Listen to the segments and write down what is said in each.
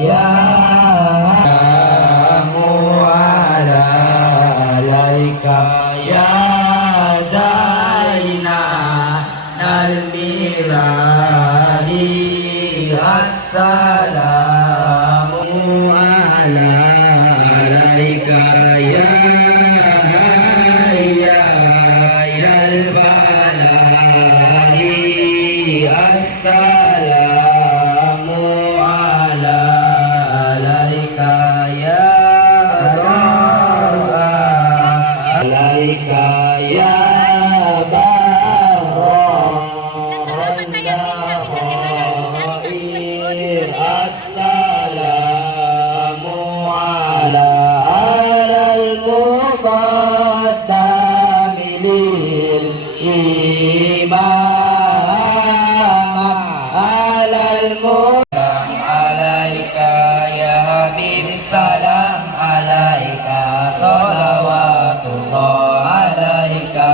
ya alaika ya Zaina al-miladi assalamu alaika ya al-baladi assalamu alaika ya alaika ya barrair assalamu ala al-muqaddam lil imam ala al-muqaddam alaika ya habib salam alaika salawatullah alaika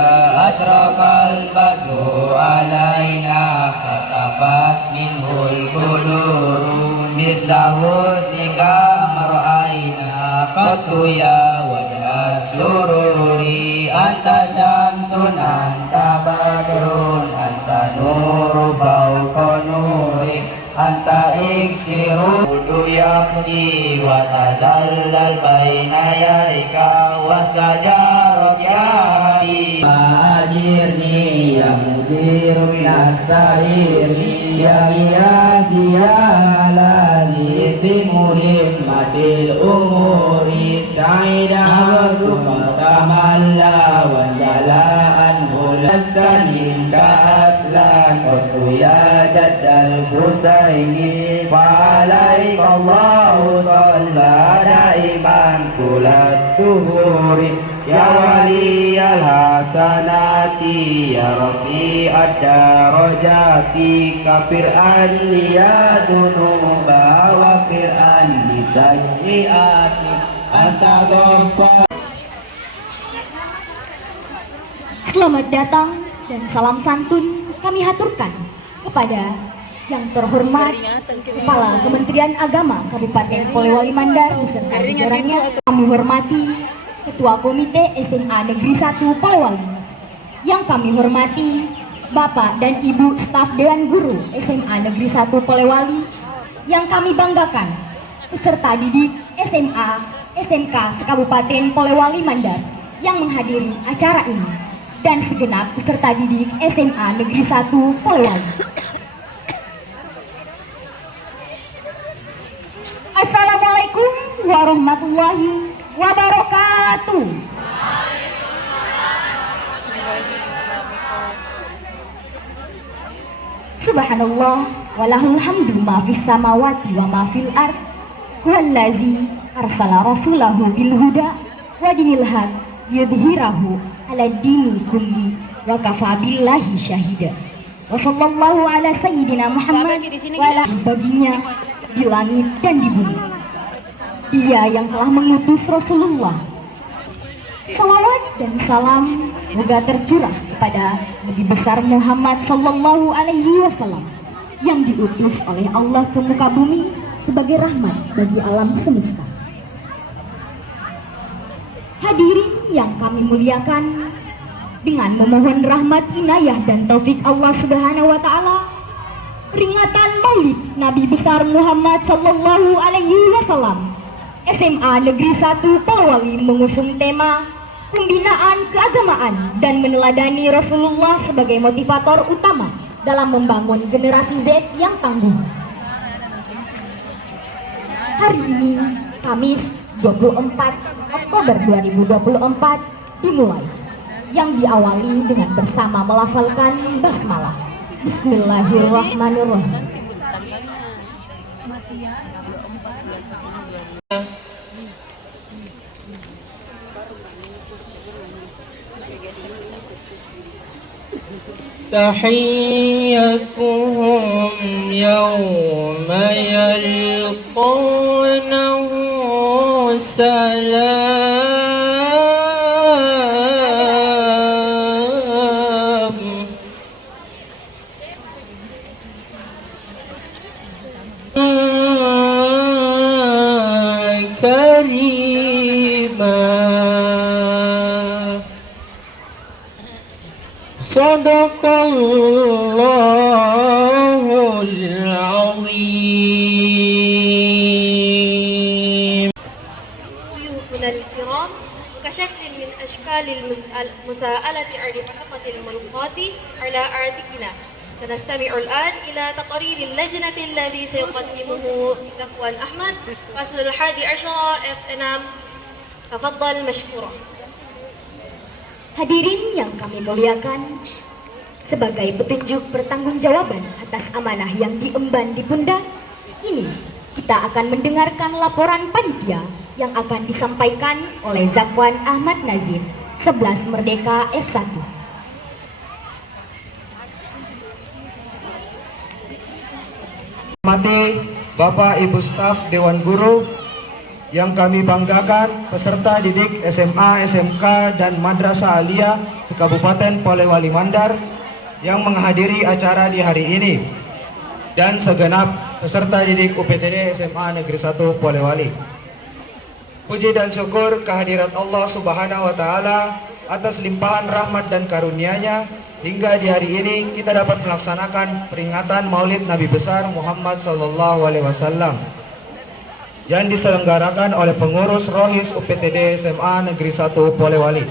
asraqal badru alaina fatafas minhul quluru mislahu nika mar'aina qatu ya wajah sururi anta syamsun anta badrun anta nuru fawqa nuri anta iksiru yaqdi wa tadallal baina yarika wastajarok ya habib ajirni ya mudir minas sa'iri ya giyasi ya alani fi muhimmatil umuri sa'ida wa tamalla wa jalaan hulastanin ka aslan qatu ya jaddal husaini فعليك الله صلى دائما كل الدهور يا ولي الحسنات يا رفيع الدرجات كفر عني يا ذنوب وغفر عني سيئاتي أنت غفار. Selamat datang dan salam santun kami haturkan kepada yang terhormat Kepala Kementerian Agama Kabupaten Polewali Mandar beserta jajarannya. Kami hormati Ketua Komite SMA Negeri 1 Polewali. Yang kami hormati Bapak dan Ibu staf Dewan Guru SMA Negeri 1 Polewali. Yang kami banggakan peserta didik SMA SMK Kabupaten Polewali Mandar yang menghadiri acara ini dan segenap peserta didik SMA Negeri 1 Polewali. Assalamualaikum warahmatullahi wabarakatuh. Subhanallah walahul hamdu ma fis samawati wa ma fil ard wallazi arsala rasulahu bil huda wa dinil haq yudhhirahu ala dini kulli wa kafa billahi syahida. Wa sallallahu ala sayyidina Muhammad wa ala baginya di langit dan di bumi. Dia yang telah mengutus Rasulullah. Salawat dan salam semoga tercurah kepada Nabi besar Muhammad sallallahu alaihi wasallam yang diutus oleh Allah ke muka bumi sebagai rahmat bagi alam semesta. Hadirin yang kami muliakan, dengan memohon rahmat inayah dan taufik Allah Subhanahu wa taala, peringatan Maulid Nabi besar Muhammad sallallahu alaihi wasallam SMA Negeri 1 Polewali mengusung tema pembinaan keagamaan dan meneladani Rasulullah sebagai motivator utama dalam membangun generasi Z yang tangguh. Hari ini Kamis 24 Oktober 2024 dimulai, yang diawali dengan bersama melafalkan basmalah. Bismillahirrahmanirrahim. تحيتهم يوم يلقونه سلام كريما صدق الله العظيم. ضيوفنا الكرام، كشكل من أشكال المساءلة عن حقيقة الملقات على أرضنا، سنستمع الآن إلى تقرير اللجنة الذي سيقدمه ذكوان أحمد، فصل 11 FNM. تفضل مشكورا. Hadirin yang kami muliakan, sebagai petunjuk pertanggungjawaban atas amanah yang diemban di pundak, ini kita akan mendengarkan laporan panitia yang akan disampaikan oleh Zakwan Ahmad Nazir, 11 Merdeka F1. Hormati Bapak Ibu staf Dewan Guru yang kami banggakan, peserta didik SMA, SMK, dan Madrasah Aliyah di Kabupaten Polewali Mandar yang menghadiri acara di hari ini, dan segenap peserta didik UPTD SMA Negeri 1 Polewali. Puji dan syukur kehadirat Allah Subhanahu wa Ta'ala atas limpahan rahmat dan karunia-Nya hingga di hari ini kita dapat melaksanakan peringatan Maulid Nabi besar Muhammad Sallallahu Alaihi Wasallam yang diselenggarakan oleh pengurus Rohis UPTD SMA Negeri 1 Polewali.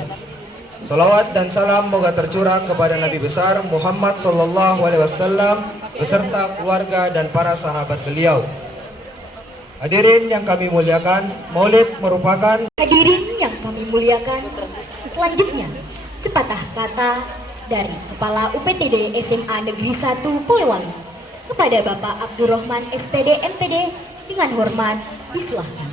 Salawat dan salam moga tercurah kepada Nabi besar Muhammad Sallallahu Alaihi Wasallam beserta keluarga dan para sahabat beliau. Hadirin yang kami muliakan, Maulid merupakan Selanjutnya, sepatah kata dari Kepala UPTD SMA Negeri 1 Polewali kepada Bapak Abdurrahman SPD MPD dengan hormat disilahkan.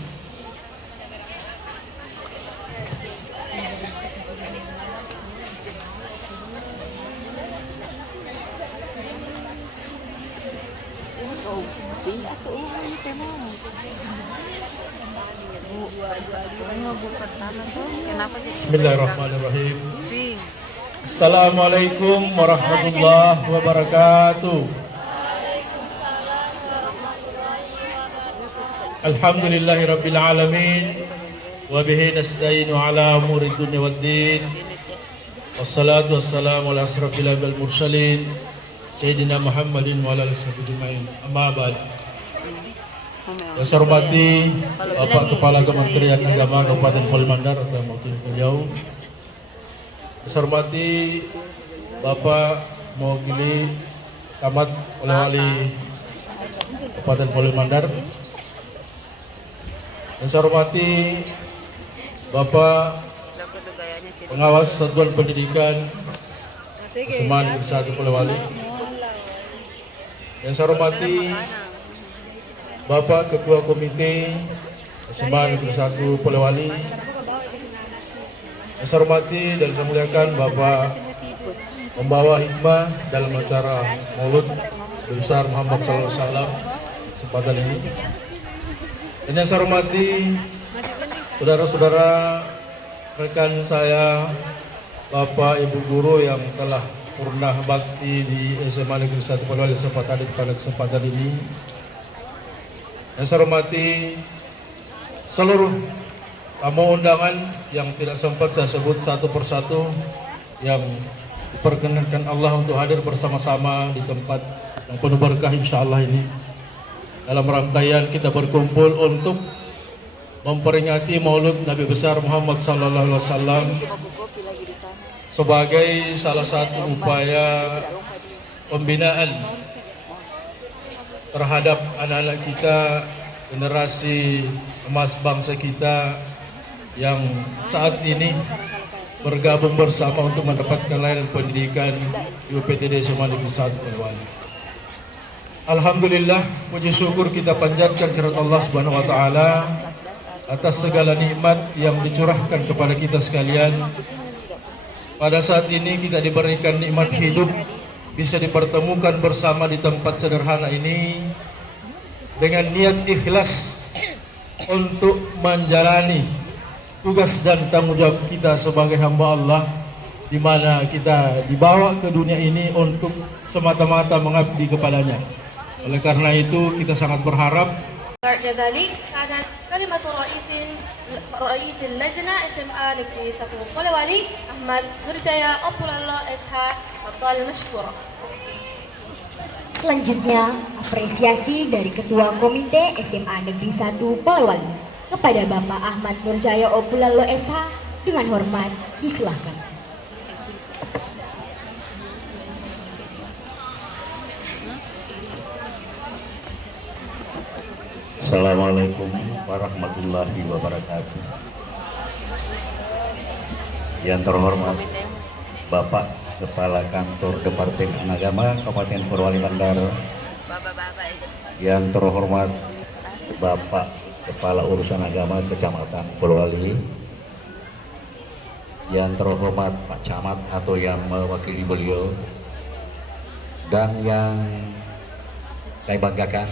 Bismillahirrahmanirrahim. Assalamualaikum warahmatullahi wabarakatuh. Alhamdulillahirabbil alamin wa bihi nasta'inu ala umuri dunya waddin. Wassalatu wassalamu ala asrofil anbiya'i wal mursalin Sayyidina Muhammadin wa ala alihi ajma'in. Amma ba'd. Yang saya hormati Bapak Kepala Kementerian Agama Kabupaten Polewali Mandar atau wakil beliau. Yang saya hormati Bapak mewakili Camat Polewali Kabupaten Polewali Mandar. Yang saya hormati Bapak Pengawas Satuan Pendidikan SMA Negeri 1 Polewali. Yang saya hormati Bapak Ketua Komite SMA Negeri 1 Polewali. Yang saya hormati dan saya muliakan Bapak membawa hikmah dalam acara Maulid besar Muhammad SAW kesempatan ini. Dan yang saya hormati saudara-saudara rekan saya, Bapak Ibu guru yang telah pernah bakti di SMA Negeri 1 Polewali pada kesempatan ini. Yang saya hormati seluruh tamu undangan yang tidak sempat saya sebut satu persatu yang diperkenankan Allah untuk hadir bersama-sama di tempat yang penuh berkah insyaallah ini. Dalam rangkaian kita berkumpul untuk memperingati Maulid Nabi besar Muhammad sallallahu alaihi wasallam sebagai salah satu upaya pembinaan terhadap anak-anak kita, generasi emas bangsa kita yang saat ini bergabung bersama untuk mendapatkan layanan pendidikan di UPTD SMA Negeri 1 Polewali. Alhamdulillah, puji syukur kita panjatkan kepada Allah Subhanahu wa Ta'ala atas segala nikmat yang dicurahkan kepada kita sekalian. Pada saat ini kita diberikan nikmat hidup, bisa dipertemukan bersama di tempat sederhana ini dengan niat ikhlas untuk menjalani tugas dan tanggung jawab kita sebagai hamba Allah, di mana kita dibawa ke dunia ini untuk semata-mata mengabdi kepadanya. Oleh karena itu kita sangat berharap بعد ذلك كانت كلمة رئيس اللجنة SMA Negeri 1 Polewali Ahmad Nurjaya Abdullah SH. Tafadhal mashkura. Selanjutnya, apresiasi dari Ketua Komite SMA Negeri 1 Polewali kepada Bapak Ahmad Nurjaya Opulalo SH dengan hormat disilahkan. Assalamualaikum warahmatullahi wabarakatuh. Yang terhormat Bapak Kepala Kantor Departemen Agama Kabupaten Polewali Mandar, yang terhormat Bapak Kepala Urusan Agama Kecamatan Polewali, yang terhormat Pak Camat atau yang mewakili beliau, dan yang saya banggakan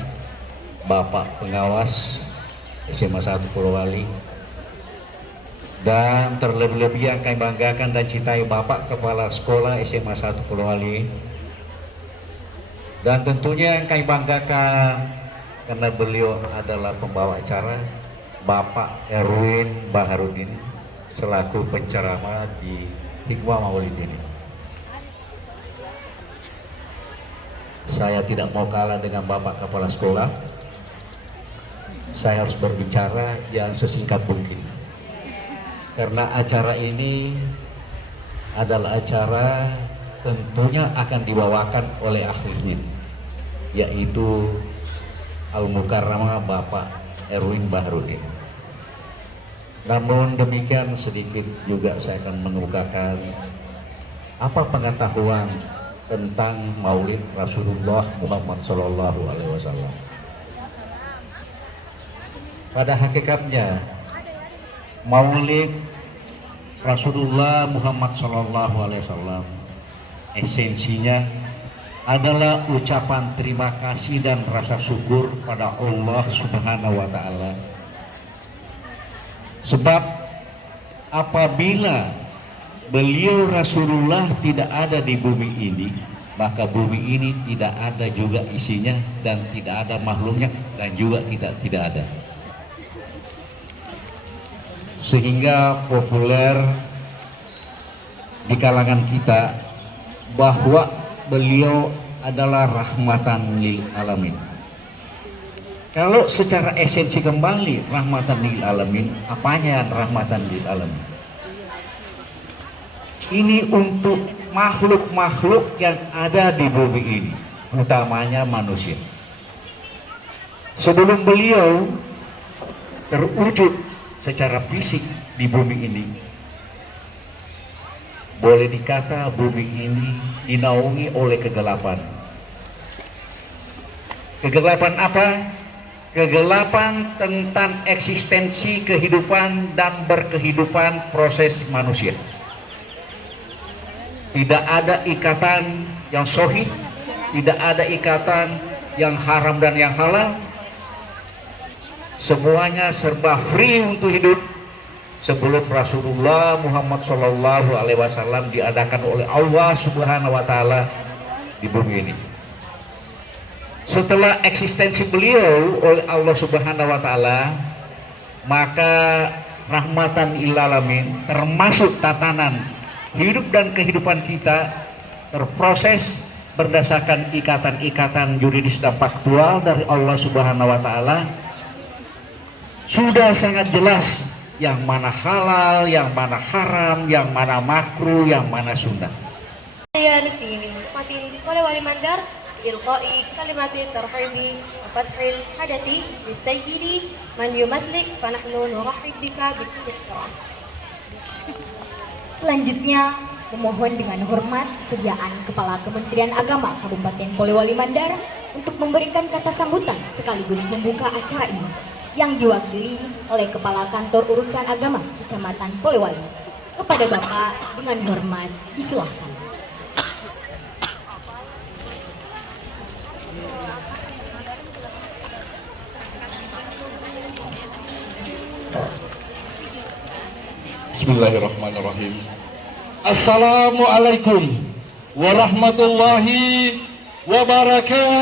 Bapak Pengawas SMA 1 Polewali, dan terlebih-lebih yang kami banggakan dan cintai Bapak Kepala Sekolah SMA 1 Polewali, dan tentunya yang kami banggakan karena beliau adalah pembawa acara, Bapak Erwin Baharudin selaku penceramah di Hikmah Maulid ini. Saya tidak mau kalah dengan Bapak Kepala Sekolah. Saya harus berbicara yang sesingkat mungkin, karena acara ini adalah acara tentunya akan dibawakan oleh ahlinya, yaitu Al-Mukarramah Bapak Erwin Baharudin. Namun demikian, sedikit juga saya akan mengemukakan apa pengetahuan tentang Maulid Rasulullah Muhammad SAW. Pada hakikatnya, Maulid Rasulullah Muhammad SAW esensinya adalah ucapan terima kasih dan rasa syukur pada Allah Subhanahu wa Ta'ala. Sebab apabila beliau Rasulullah tidak ada di bumi ini, maka bumi ini tidak ada juga isinya, dan tidak ada makhluknya, dan juga kita tidak ada. Sehingga populer di kalangan kita bahwa beliau adalah rahmatan lil alamin. Kalau secara esensi kembali rahmatan lil alamin, apanya rahmatan lil alamin? Ini untuk makhluk-makhluk yang ada di bumi ini, utamanya manusia. Sebelum beliau terwujud secara fisik di bumi ini, boleh dikata bumi ini dinaungi oleh kegelapan. Kegelapan apa? Kegelapan tentang eksistensi kehidupan dan berkehidupan proses manusia. Tidak ada ikatan yang sahih, tidak ada ikatan yang haram dan yang halal. Semuanya serba free untuk hidup sebelum Rasulullah Muhammad SAW diadakan oleh Allah Subhanahu wa Ta'ala di bumi ini. Setelah eksistensi beliau oleh Allah Subhanahu wa Ta'ala, maka rahmatan lil alamin, termasuk tatanan hidup dan kehidupan kita, terproses berdasarkan ikatan-ikatan yuridis dan faktual dari Allah Subhanahu wa Ta'ala. Sudah sangat jelas yang mana halal, yang mana haram, yang mana makruh, yang mana sunnah. Saya Nifini, Kabupaten Polewali Mandar, ilqai kalimat tarhibi wa fathil hadati bisayyidi man yumatlik fa nahnu nurahhib bika bikulli. Selanjutnya, memohon dengan hormat sediaan Kepala Kementerian Agama Kabupaten Polewali Mandar untuk memberikan kata sambutan sekaligus membuka acara ini, yang diwakili oleh Kepala Kantor Urusan Agama Kecamatan Polewali. Kepada Bapak dengan hormat disilahkan. Bismillahirrahmanirrahim. Assalamualaikum warahmatullahi wabarakatuh.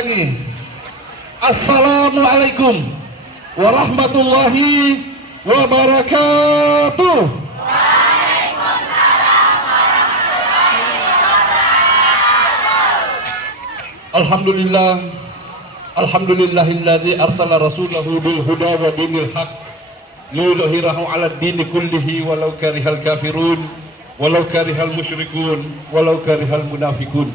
ulangi. Assalamualaikum warahmatullahi wabarakatuh. Alhamdulillah, alhamdulillahilladzi arsala rasulahu bil huda wa dinil haq liyudhhirahu 'ala ad-dini kullihi walau karihal kafirun walau karihal musyrikun walau karihal munafiqun.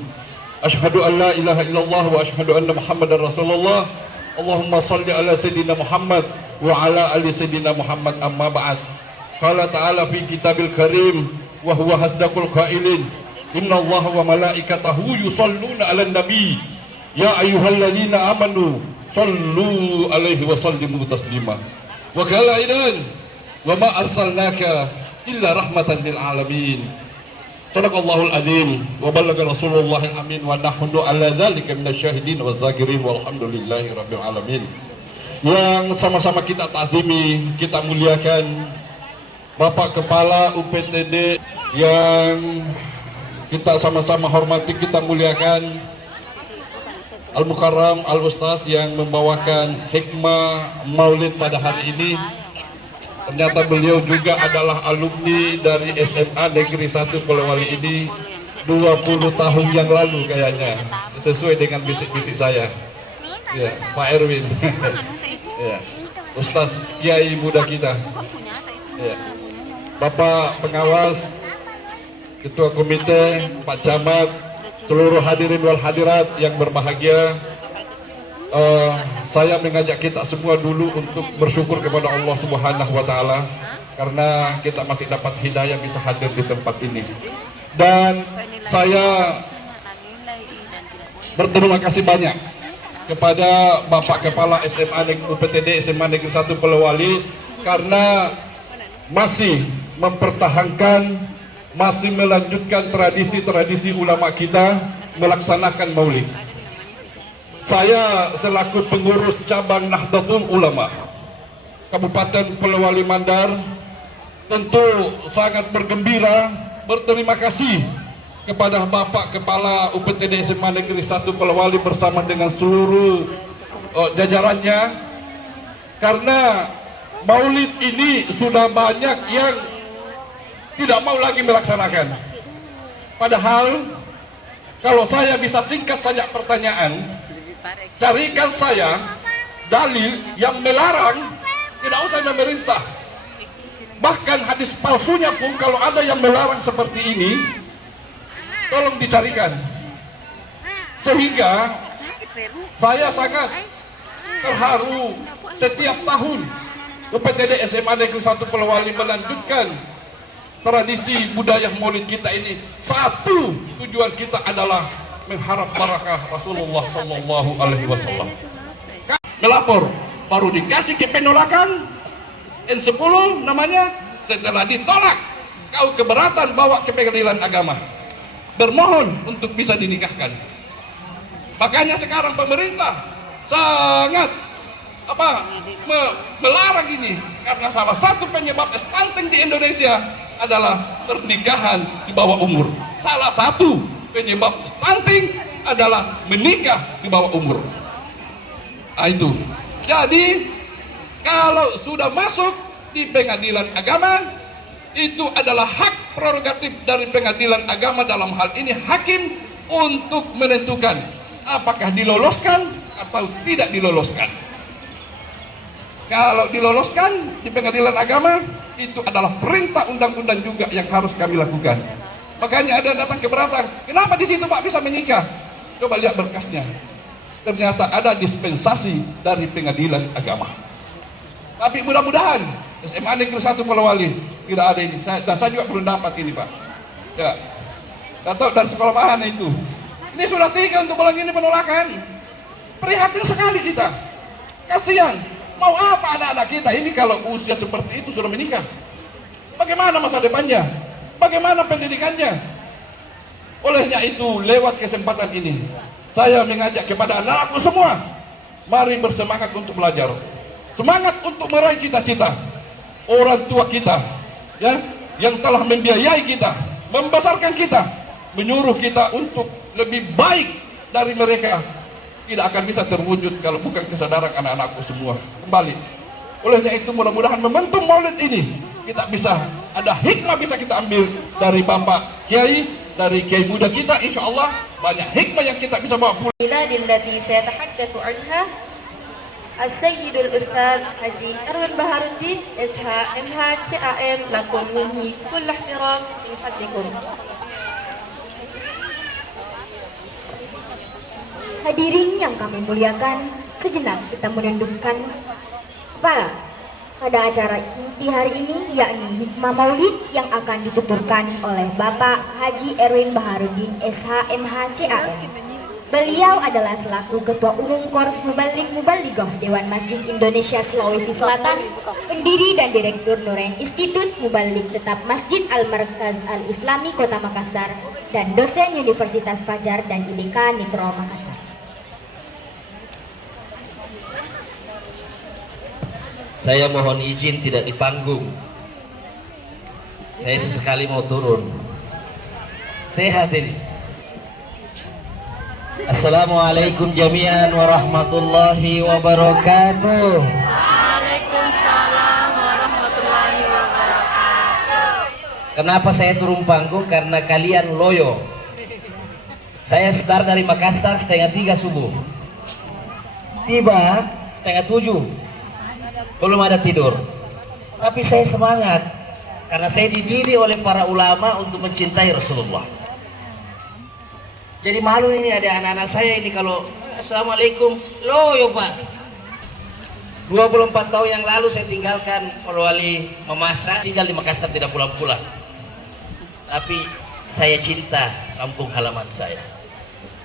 Asyhadu an la ilaha illallah wa asyhadu anna Muhammadar Rasulullah. Allahumma shalli ala sayyidina Muhammad wa ala ali sayyidina Muhammad, amma ba'd. Qala ta'ala fi kitabil karim wa huwa hasdaqul qailin. Inna Allah wa malaikatahu yusalluna 'alan nabi ya ayyuhalladzina amanu sallu alaihi wa sallimu taslima. Wa qala aidan wa ma arsalnaka illa rahmatan lil alamin. Sadaqallahul azim wa ballaga rasulullahil amin wa nahnu ala dzalika minasyahidin wa zakirin walhamdulillahi rabbil alamin. Yang sama-sama kita takzimi, kita muliakan Bapak Kepala UPTD, yang kita sama-sama hormati, kita muliakan Al-Mukarram Al-Ustaz yang membawakan hikmah maulid pada hari ini. Ternyata beliau juga adalah alumni dari SMA Negeri 1 Polewali ini 20 tahun yang lalu kayaknya, sesuai dengan bisik-bisik saya. Ya, Pak Erwin. Ya, Ustaz Kiai muda kita. Ya. Bapak pengawas, Ketua Komite, Pak Camat, seluruh hadirin wal hadirat yang berbahagia, saya mengajak kita semua dulu untuk bersyukur kepada Allah Subhanahu wa Ta'ala karena kita masih dapat hidayah bisa hadir di tempat ini. Dan saya berterima kasih banyak kepada Bapak Kepala SMA UPTD SMA Negeri 1 Polewali karena masih mempertahankan, masih melanjutkan tradisi-tradisi ulama kita melaksanakan maulid. Saya selaku pengurus cabang Nahdlatul Ulama Kabupaten Polewali Mandar tentu sangat bergembira, berterima kasih kepada Bapak Kepala UPTD SMA Negeri 1 Polewali bersama dengan seluruh jajarannya, karena maulid ini sudah banyak yang tidak mau lagi melaksanakan. Padahal kalau saya bisa singkat saja pertanyaan, carikan saya dalil yang melarang, tidak usah pemerintah. Bahkan hadis palsunya pun kalau ada yang melarang seperti ini, tolong dicarikan. Sehingga saya sangat terharu setiap tahun UPTD SMA Negeri 1 Polewali melanjutkan tradisi budaya maulid kita ini. Satu tujuan kita adalah mengharap barakah Rasulullah Sallallahu Alaihi Wasallam. Melapor baru dikasih ke penolakan N10 namanya, setelah ditolak kau keberatan bawa ke pengadilan agama, bermohon untuk bisa dinikahkan. Makanya sekarang pemerintah sangat melarang ini karena salah satu penyebab stunting di Indonesia adalah pernikahan di bawah umur. Salah satu penyebab stunting adalah menikah di bawah umur. Nah, itu. Jadi kalau sudah masuk di pengadilan agama, itu adalah hak prerogatif dari pengadilan agama, dalam hal ini hakim, untuk menentukan apakah diloloskan atau tidak diloloskan. Kalau diloloskan di pengadilan agama, itu adalah perintah undang-undang juga yang harus kami lakukan. Makanya ada datang keberatan, kenapa di situ Pak bisa menikah? Coba lihat berkasnya. Ternyata ada dispensasi dari pengadilan agama. Tapi mudah-mudahan SMA Negeri 1 Polewali tidak ada ini. Dan saya juga belum dapat ini Pak. Ya, atau dari sekolah mana itu. Ini sudah 3 untuk bulan ini penolakan. Prihatin sekali kita. Kasihan. Mau apa anak-anak kita ini kalau usia seperti itu sudah menikah? Bagaimana masa depannya? Bagaimana pendidikannya? Olehnya itu, lewat kesempatan ini, saya mengajak kepada anak-anakku semua, mari bersemangat untuk belajar, semangat untuk meraih cita-cita. Orang tua kita, ya, yang telah membiayai kita, membesarkan kita, menyuruh kita untuk lebih baik dari mereka. tidak akan bisa terwujud kalau bukan kesadaran anak-anakku semua. Kembali. Olehnya itu mudah-mudahan momentum Maulid ini kita bisa ada hikmah bisa kita ambil dari Bapak Kiai, dari Kiai muda kita, insya Allah banyak hikmah yang kita bisa bawa pulang. التي سيتحدث عنها السيد الأستاذ حجي أروين بهار الدين إسها إمها TAM لكم مني كل احترام من فضلكم. Hadirin yang kami muliakan, sejenak kita menundukkan kepala pada acara inti hari ini, yakni hikmah maulid yang akan dituturkan oleh Bapak Haji Erwin Baharudin SHMH-CAM. Beliau adalah selaku Ketua Umum Korps Mubalik Mubalighah Dewan Masjid Indonesia Sulawesi Selatan, pendiri dan Direktur Nurain Institut Mubalik Tetap Masjid Al-Markaz Al-Islami Kota Makassar, dan dosen Universitas Fajar dan IBK Nitro Makassar. Saya mohon izin tidak di panggung. Saya sesekali mau turun. Sehat ini. Assalamualaikum jami'an warahmatullahi wabarakatuh. Waalaikumsalam warahmatullahi wabarakatuh. Kenapa saya turun panggung? Karena kalian loyo. Saya start dari Makassar 2:30 subuh. Tiba 6:30. Belum ada tidur. Tapi saya semangat karena saya dididik oleh para ulama untuk mencintai Rasulullah. Jadi malu ini ada anak-anak saya ini kalau Assalamualaikum, loyo Pak. 24 tahun yang lalu saya tinggalkan Polewali Memasak, tinggal di Makassar tidak pulang-pulang. Tapi saya cinta kampung halaman saya.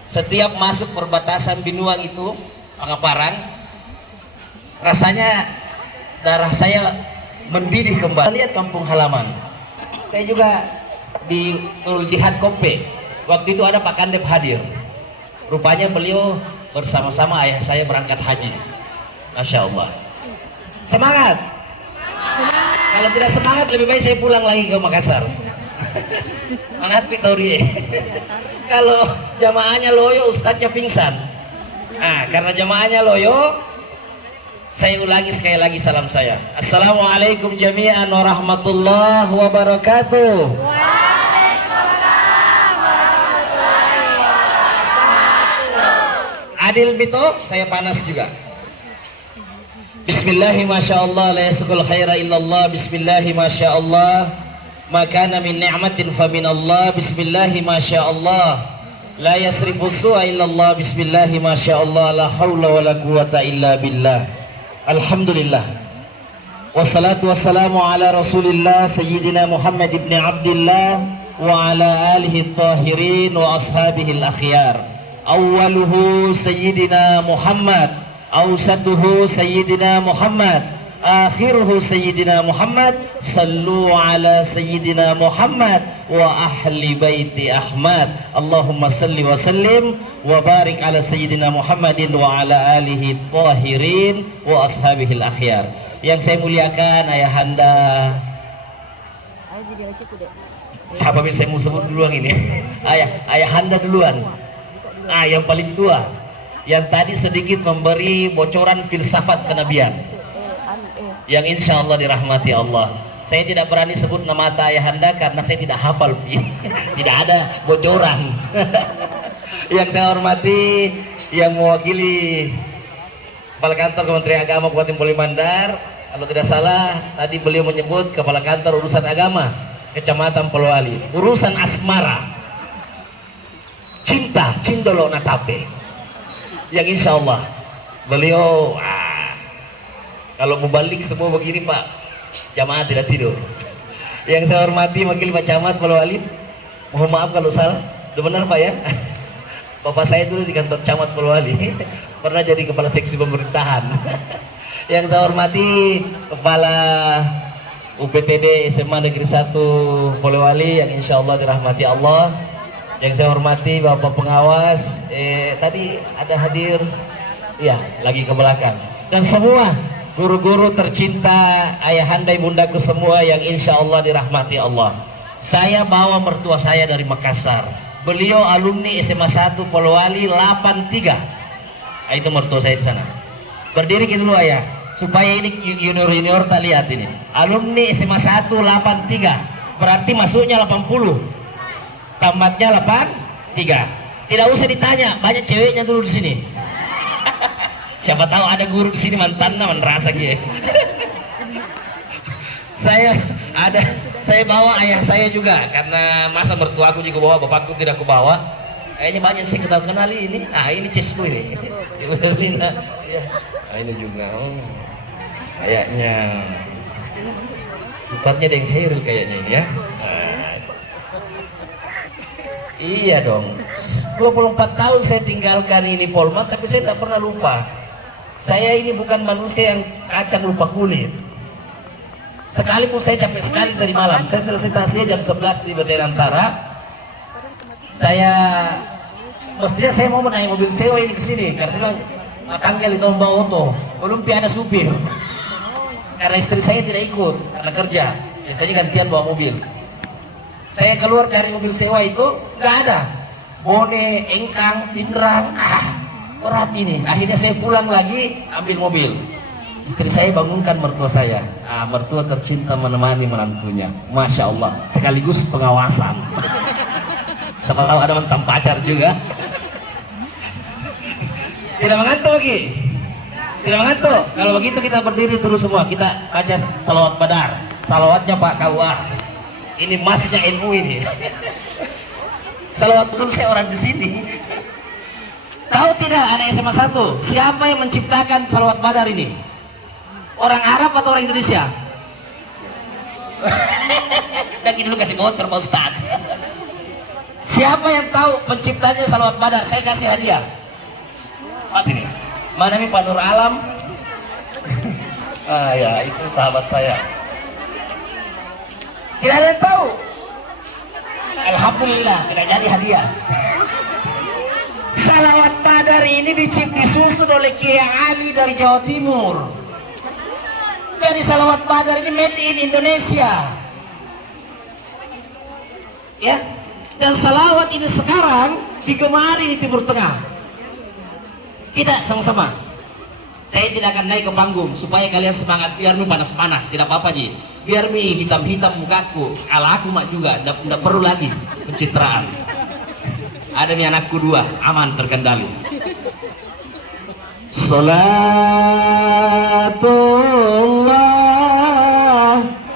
Setiap masuk perbatasan Binuang itu, Pangaparang, rasanya darah saya mendidih kembali. Lihat kampung halaman. Saya juga di Jihad Kope. Waktu itu ada Pak Kandep hadir. Rupanya beliau bersama-sama ayah saya berangkat haji. Masya Allah. Semangat. Kalau tidak semangat lebih baik saya pulang lagi ke Makassar. Mangat Victoria. Kalau jamaahnya loyo, ustadznya pingsan. Nah, karena jamaahnya loyo, saya ulangi sekali lagi salam saya. Assalamualaikum jami'an warahmatullahi wabarakatuh. Adil Bito, saya panas juga. Bismillahi masyaallah, la yasqul khaira illallah. Bismillahi masyaallah, makana min ni'matin fa min Allah. Bismillahi masyaallah, la yasrifu su'a illallah. Bismillahi masyaallah, la haula wa la quwata illa billah. Alhamdulillah. Wassalatu wassalamu ala Rasulillah Sayyidina Muhammad ibn Abdullah wa ala alihi tahirin wa ashabihi al-akhyar. Awwaluhu Sayyidina Muhammad, awsatuhu Sayyidina Muhammad, akhiruhu Sayyidina Muhammad. Sallu ala Sayyidina Muhammad wa ahli baiti Ahmad. Allahumma salli wa sallim wa barik ala Sayyidina Muhammadin wa ala alihi tahirin wa ashabihi al-akhyar. Yang saya muliakan ayahanda, siapa yang saya mau sebut duluan ini? Ayahanda duluan. Yang paling tua, yang tadi sedikit memberi bocoran filsafat kenabian, yang insya Allah dirahmati Allah. Saya tidak berani sebut nama ayahanda karena saya tidak hafal. Tidak ada bocoran. Yang saya hormati, yang mewakili Kepala Kantor Kementerian Agama Kabupaten Polewali Mandar, kalau tidak salah tadi beliau menyebut Kepala Kantor Urusan Agama Kecamatan Polewali, urusan asmara, cinta, cindolo natape, yang insya Allah beliau kalau mau balik semua begini Pak, jamaah tidak tidur. Yang saya hormati Wakil Pak Camat Polewali, mohon maaf kalau salah, benar Pak ya. Bapak saya dulu di kantor Camat Polewali pernah jadi kepala seksi pemerintahan. Yang saya hormati Kepala UPTD SMA Negeri 1 Polewali, yang insya Allah dirahmati Allah. Yang saya hormati Bapak Pengawas, tadi ada hadir, ya lagi ke belakang. Dan semua guru-guru tercinta, ayahanda ibundaku semua yang insya Allah dirahmati Allah. Saya bawa mertua saya dari Makassar. Beliau alumni SMA 1 Polewali 83. Itu mertua saya di sana. Berdiri gitu dulu ayah, supaya ini junior tak lihat ini. Alumni SMA 1 83, berarti masuknya 80, tamatnya 83. Tidak usah ditanya, banyak ceweknya dulu di sini. Siapa tahu ada guru di sini mantannya merasa gitu. Saya bawa ayah saya juga, karena masa mertua aku juga bawa, bapakku tidak aku bawa. Kayaknya banyak sih kita kenali ini. Ah ini Cisku ini. Ini juga. Kayaknya tempatnya ada yang Hairul kayaknya ini ya. Iya dong. 24 tahun saya tinggalkan ini Polmat, tapi saya tak pernah lupa. Saya ini bukan manusia yang kacang lupa kulit. Sekalipun saya capek sekali dari malam, saya selesai tasnya jam 11 di Baten Antara. Mestinya saya mau naik mobil sewa ini ke sini, karena bilang tanggal itu bawa oto, belum ada supir. Karena istri saya tidak ikut karena kerja, biasanya gantian bawa mobil. Saya keluar cari mobil sewa itu nggak ada. Bone, engkang, tindrang, berat ini. Akhirnya saya pulang lagi ambil mobil. Istri saya bangunkan mertua saya. Mertua tercinta menemani menantunya. Masya Allah, sekaligus pengawasan. Siapa tahu ada mantan pacar juga. Tidak mengantuk lagi? Tidak mengantuk? Kalau begitu kita berdiri terus semua. Kita baca salawat badar. Salawatnya Pak KUA. Ini masnya NU ini. Salawat betul saya orang di sini. Tahu tidak anak SMA 1? Siapa yang menciptakan salawat badar ini? Orang Arab atau orang Indonesia? Lagi dulu kasih motor Pak Ustaz. Siapa yang tahu penciptanya salawat badar? Saya kasih hadiah. Ini. Mana nih Pak Nur Alam? Ya itu sahabat saya. Tidak ada yang tahu. Alhamdulillah tidak jadi hadiah. Salawat badar ini disusun oleh Kiai Ali dari Jawa Timur. Jadi salawat badar ini made in Indonesia. Ya. Dan salawat ini sekarang digemari di Timur Tengah. Kita sama-sama. Saya tidak akan naik ke panggung supaya kalian semangat, biar mi panas-panas, tidak apa-apa Ji. Biar mi hitam-hitam mukaku, ala aku mak juga, tidak perlu lagi pencitraan. Ada mi anakku 2, aman terkendali. Salatullah,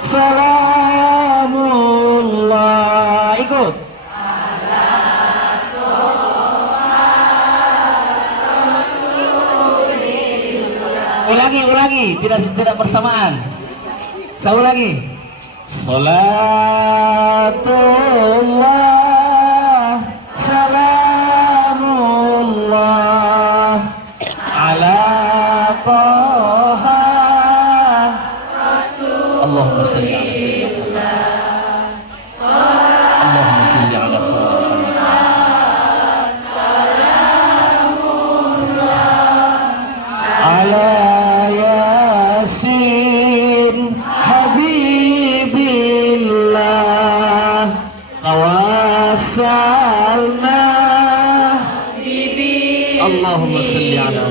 salamullah. Ikut. Ulangi, tidak bersamaan. Saya ulangi. Salatullah, salamullah ala Taha Rasul. Allahumma salli ala sayyidina. Allahumma salli ala sayyidina. Ala Allahumma salli ala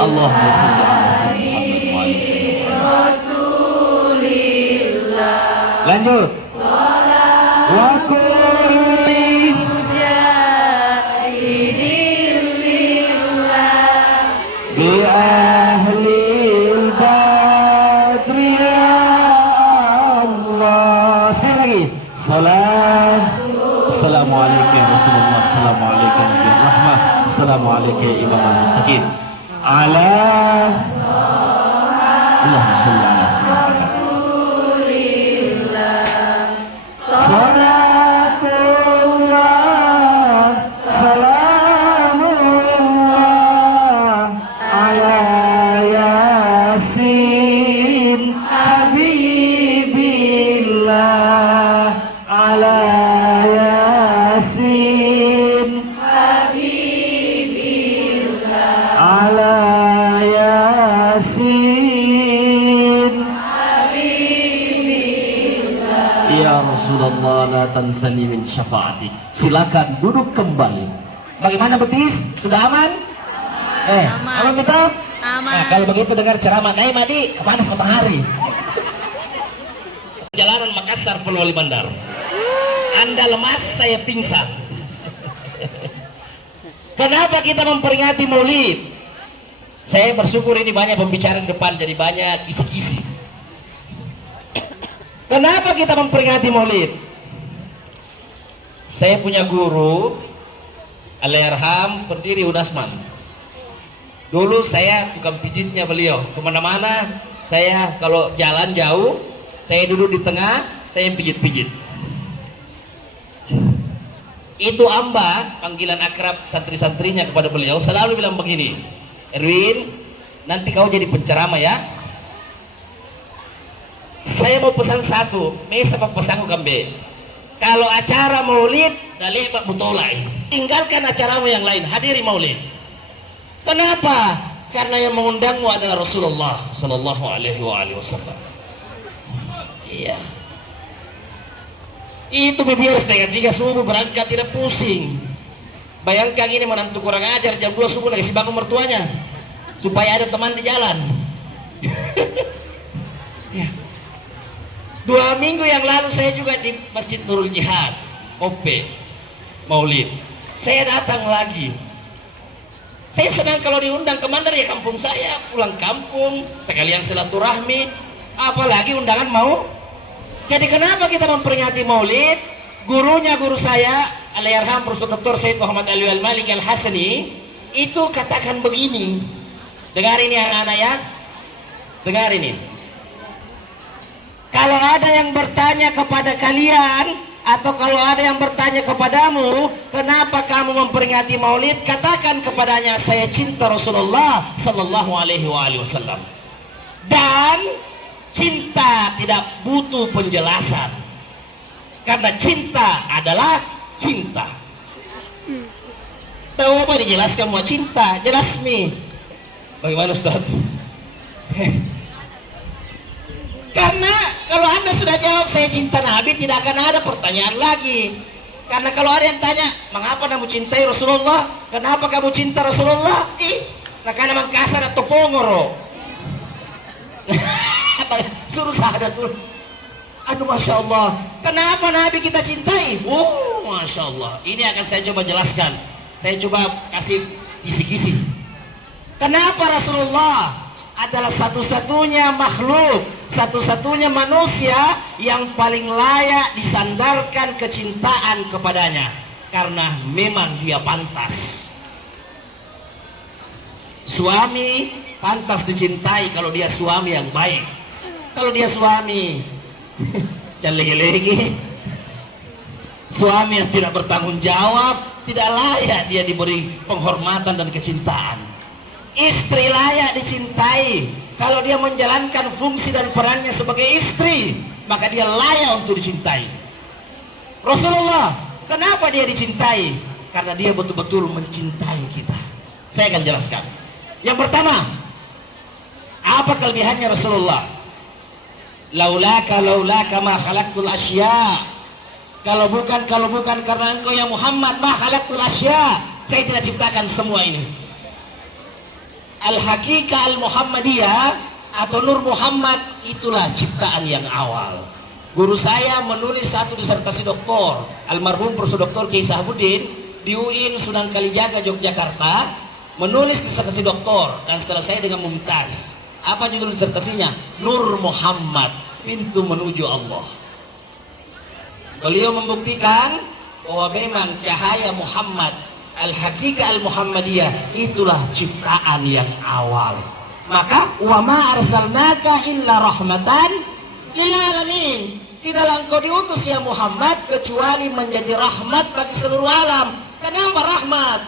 Allahumma salli ala Rasulillah. Lanjut. Wa kulli mujahidin lillah bi ahlil badri ya Allah. Sekali lagi. Assalamualaikum ya Rasulullah. Assalamualaikum ya rahmah. Assalamualaikum ya imam al-muttaqin. Allahumma shalli ala Rasulillah. Salatullah, salamullah ala Yasin Habibillah ala Ya Rasulullah, la tansani min syafaatik. Silakan duduk kembali. Bagaimana betis? Sudah aman? Aman betul? Aman. Nah, kalau begitu dengar ceramah, Nyai Madi, panas matahari. Jalanan Makassar, Polewali Mandar. Anda lemas, saya pingsan. Kenapa kita memperingati Maulid? Saya bersyukur ini banyak pembicaraan depan, jadi banyak kisi-kisi. Kenapa kita memperingati Maulid? Saya punya guru, Allahyarham, pendiri Unasman. Dulu saya tukang pijitnya beliau. Kemana-mana, saya kalau jalan jauh, saya duduk di tengah, saya pijit-pijit. Itu Amba, panggilan akrab santri-santrinya kepada beliau, selalu bilang begini, Erwin, nanti kau jadi penceramah ya. Saya mau pesan satu, mesa pesanku kambe. Kalau acara Maulid, dalih pak butolai. Tinggalkan acaramu yang lain, hadiri Maulid. Kenapa? Karena yang mengundangmu adalah Rasulullah Sallallahu Alaihi Wasallam. Iya. Itu biar setengah 3 subuh berangkat tidak pusing. Bayangkan ini menantu kurang ajar jam 2 subuh lagi si bangun mertuanya supaya ada teman di jalan. Ya. 2 minggu yang lalu saya juga di Masjid Nurul Jihad, OP Maulid. Saya datang lagi. Saya senang kalau diundang ke Mandar ya kampung saya, pulang kampung, sekalian silaturahmi, apalagi undangan mau. Jadi kenapa kita memperingati Maulid? Gurunya guru saya, Allahyarham Prof. Dr. Said Muhammad Ali Al-Malik Al-Hasani, itu katakan begini. Dengar ini anak-anak ya. Dengar ini. Kalau ada yang bertanya kepada kalian, atau kalau ada yang bertanya kepadamu, kenapa kamu memperingati Maulid? Katakan kepadanya, saya cinta Rasulullah Sallallahu Alaihi Wasallam. Dan cinta tidak butuh penjelasan, karena cinta adalah cinta. Tahu apa dijelaskan mau cinta? Jelas nih. Bagaimana Ustaz? Karena kalau Anda sudah jawab saya cinta Nabi, tidak akan ada pertanyaan lagi. Karena kalau ada yang tanya, mengapa kamu cintai Rasulullah? Kenapa kamu cinta Rasulullah? Nah karena Mangkasar atau Pongoro. Suruh sahadat dulu. Aduh Masya Allah, kenapa Nabi kita cintai? Oh Masya Allah, ini akan saya coba jelaskan. Saya coba kasih kisi-kisi. Kenapa Rasulullah adalah satu-satunya makhluk, satu-satunya manusia yang paling layak disandarkan kecintaan kepadanya? Karena memang dia pantas. Suami pantas dicintai kalau dia suami yang baik. Kalau dia suami jangan lagi-lagi, suami yang tidak bertanggung jawab, tidak layak dia diberi penghormatan dan kecintaan. Istri layak dicintai kalau dia menjalankan fungsi dan perannya sebagai istri, maka dia layak untuk dicintai. Rasulullah, kenapa dia dicintai? Karena dia betul-betul mencintai kita. Saya akan jelaskan. Yang pertama, apa kelebihannya Rasulullah? Laulaka ma khalaqtul asya. Kalau bukan karena engkau ya Muhammad, ma khalaqtul asya, saya tidak ciptakan semua ini. Al-Haqiqah Al-Muhammadiyah atau Nur Muhammad itulah ciptaan yang awal. Guru saya menulis satu disertasi doktor, almarhum Prof. Dr. Kiai Sahabuddin di UIN Sunan Kalijaga Yogyakarta, menulis disertasi doktor dan selesai dengan mumtaz. Apa judul disertasinya? Nur Muhammad, pintu menuju Allah. Beliau membuktikan bahwa memang cahaya Muhammad, Al-Haqiqah Al-Muhammadiyah itulah ciptaan yang awal. Maka wa ma arsalnaka illa rahmatan lil alamin. Tidaklah engkau diutus ya Muhammad kecuali menjadi rahmat bagi seluruh alam. Kenapa rahmat?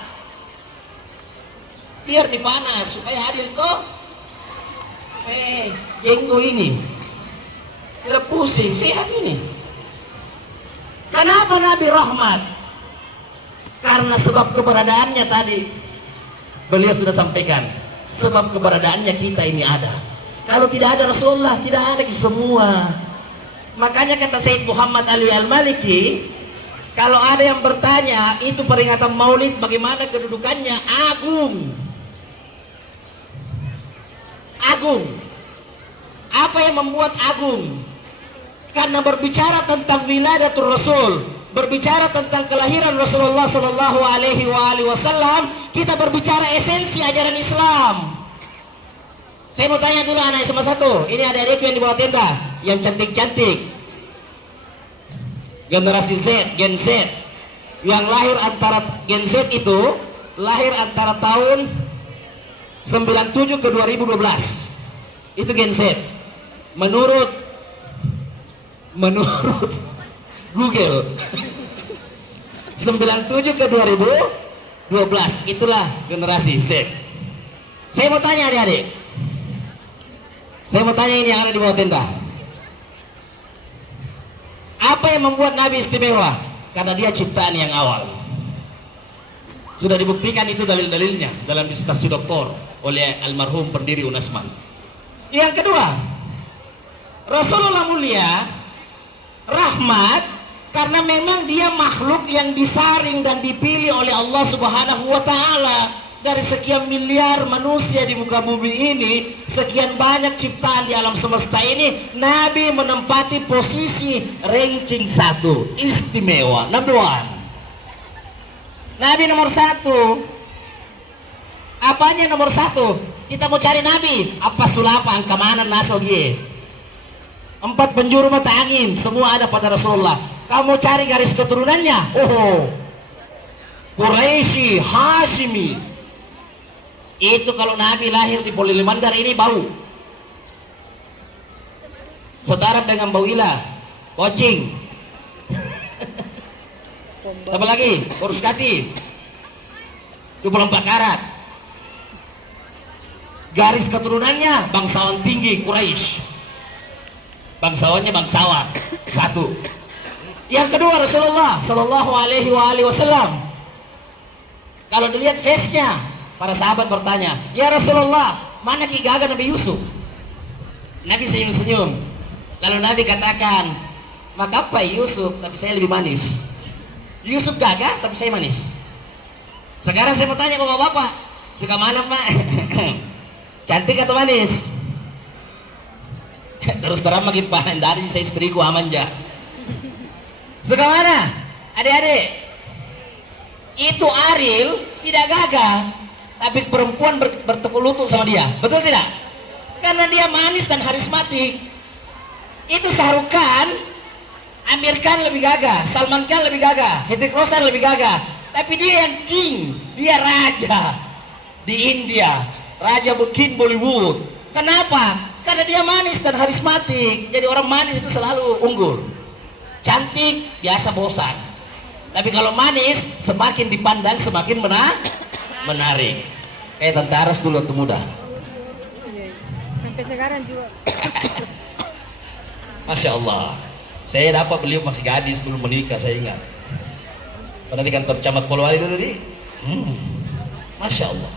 Biar dipanas supaya adil kok. Jenggo ini tidak pusing, sehat ini. Kenapa Nabi rahmat? Karena sebab keberadaannya tadi beliau sudah sampaikan. Sebab keberadaannya kita ini ada. Kalau tidak ada Rasulullah, tidak ada semua. Makanya kata Said Muhammad Ali Al-Maliki, Kalau ada yang bertanya, itu peringatan Maulid bagaimana kedudukannya? Agung. Agung. Apa yang membuat agung? Karena berbicara tentang wiladatul Rasul, berbicara tentang kelahiran Rasulullah Sallallahu Alaihi Wasallam, kita berbicara esensi ajaran Islam. Saya mau tanya dulu anak SMA 1, ini adik-adikku yang di bawah tenda, yang cantik-cantik, generasi Z, Gen Z, yang lahir antara Gen Z itu lahir antara tahun 97 ke 2012, itu Gen Z. Menurut Google 97 ke 2012, itulah generasi Z. Saya mau tanya adik-adik, saya mau tanya ini yang ada di bawah tenda, apa yang membuat Nabi istimewa? Karena dia ciptaan yang awal. Sudah dibuktikan itu dalil-dalilnya dalam disertasi doktor oleh almarhum pendiri UNASMAN. Yang kedua, Rasulullah mulia, rahmat, karena memang dia makhluk yang disaring dan dipilih oleh Allah Subhanahu wa Ta'ala. Dari sekian miliar manusia di muka bumi ini, sekian banyak ciptaan di alam semesta ini, Nabi menempati posisi ranking 1, istimewa, number 1. Nabi nomor 1. Apanya nomor 1? Kita mau cari Nabi, apa sulapan, kamanan, nasogie, 4 penjuru mata angin, semua ada pada Rasulullah. Kamu cari garis keturunannya, oh, Quraisy, Hashimi. Itu kalau Nabi lahir di Polewali Mandar ini bau. Saudara dengan bau ila, kucing. Apa lagi? Urus kati. 24 karat. Garis keturunannya bangsawan tinggi Quraisy. Bangsawannya bangsawan 1. Yang kedua Rasulullah Sallallahu Alaihi Wasallam. Kalau dilihat face-nya, para sahabat bertanya, ya Rasulullah, mana Ki Gagah Nabi Yusuf? Nabi senyum-senyum. Lalu Nabi katakan, maka apa Yusuf, tapi saya lebih manis. Yusuf gagah, tapi saya manis. Sekarang saya mau tanya ke bapak, suka mana Pak? Cantik atau manis? Terus terang makin Pak, dari saya istriku aman ja. Suka mana? Adik-adik, itu Ariel tidak gagah, tapi perempuan bertepuk lutut sama dia, betul tidak? Karena dia manis dan karismatik. Itu Shah Rukh Khan, Amir Khan lebih gagah, Salman Khan lebih gagah, Hrithik Roshan lebih gagah. Tapi dia yang king, dia raja di India, raja bukin Bollywood. Kenapa? Karena dia manis dan karismatik. Jadi orang manis itu selalu unggul. Cantik biasa bosan. Tapi kalau manis semakin dipandang semakin menarik. Kayak tentara dulu waktu muda. Sampai sekarang juga. Masya Allah. Saya dapat beliau masih gadis belum menikah, saya ingat. Pernah di kantor camat Polewali dulu di. Masya Allah.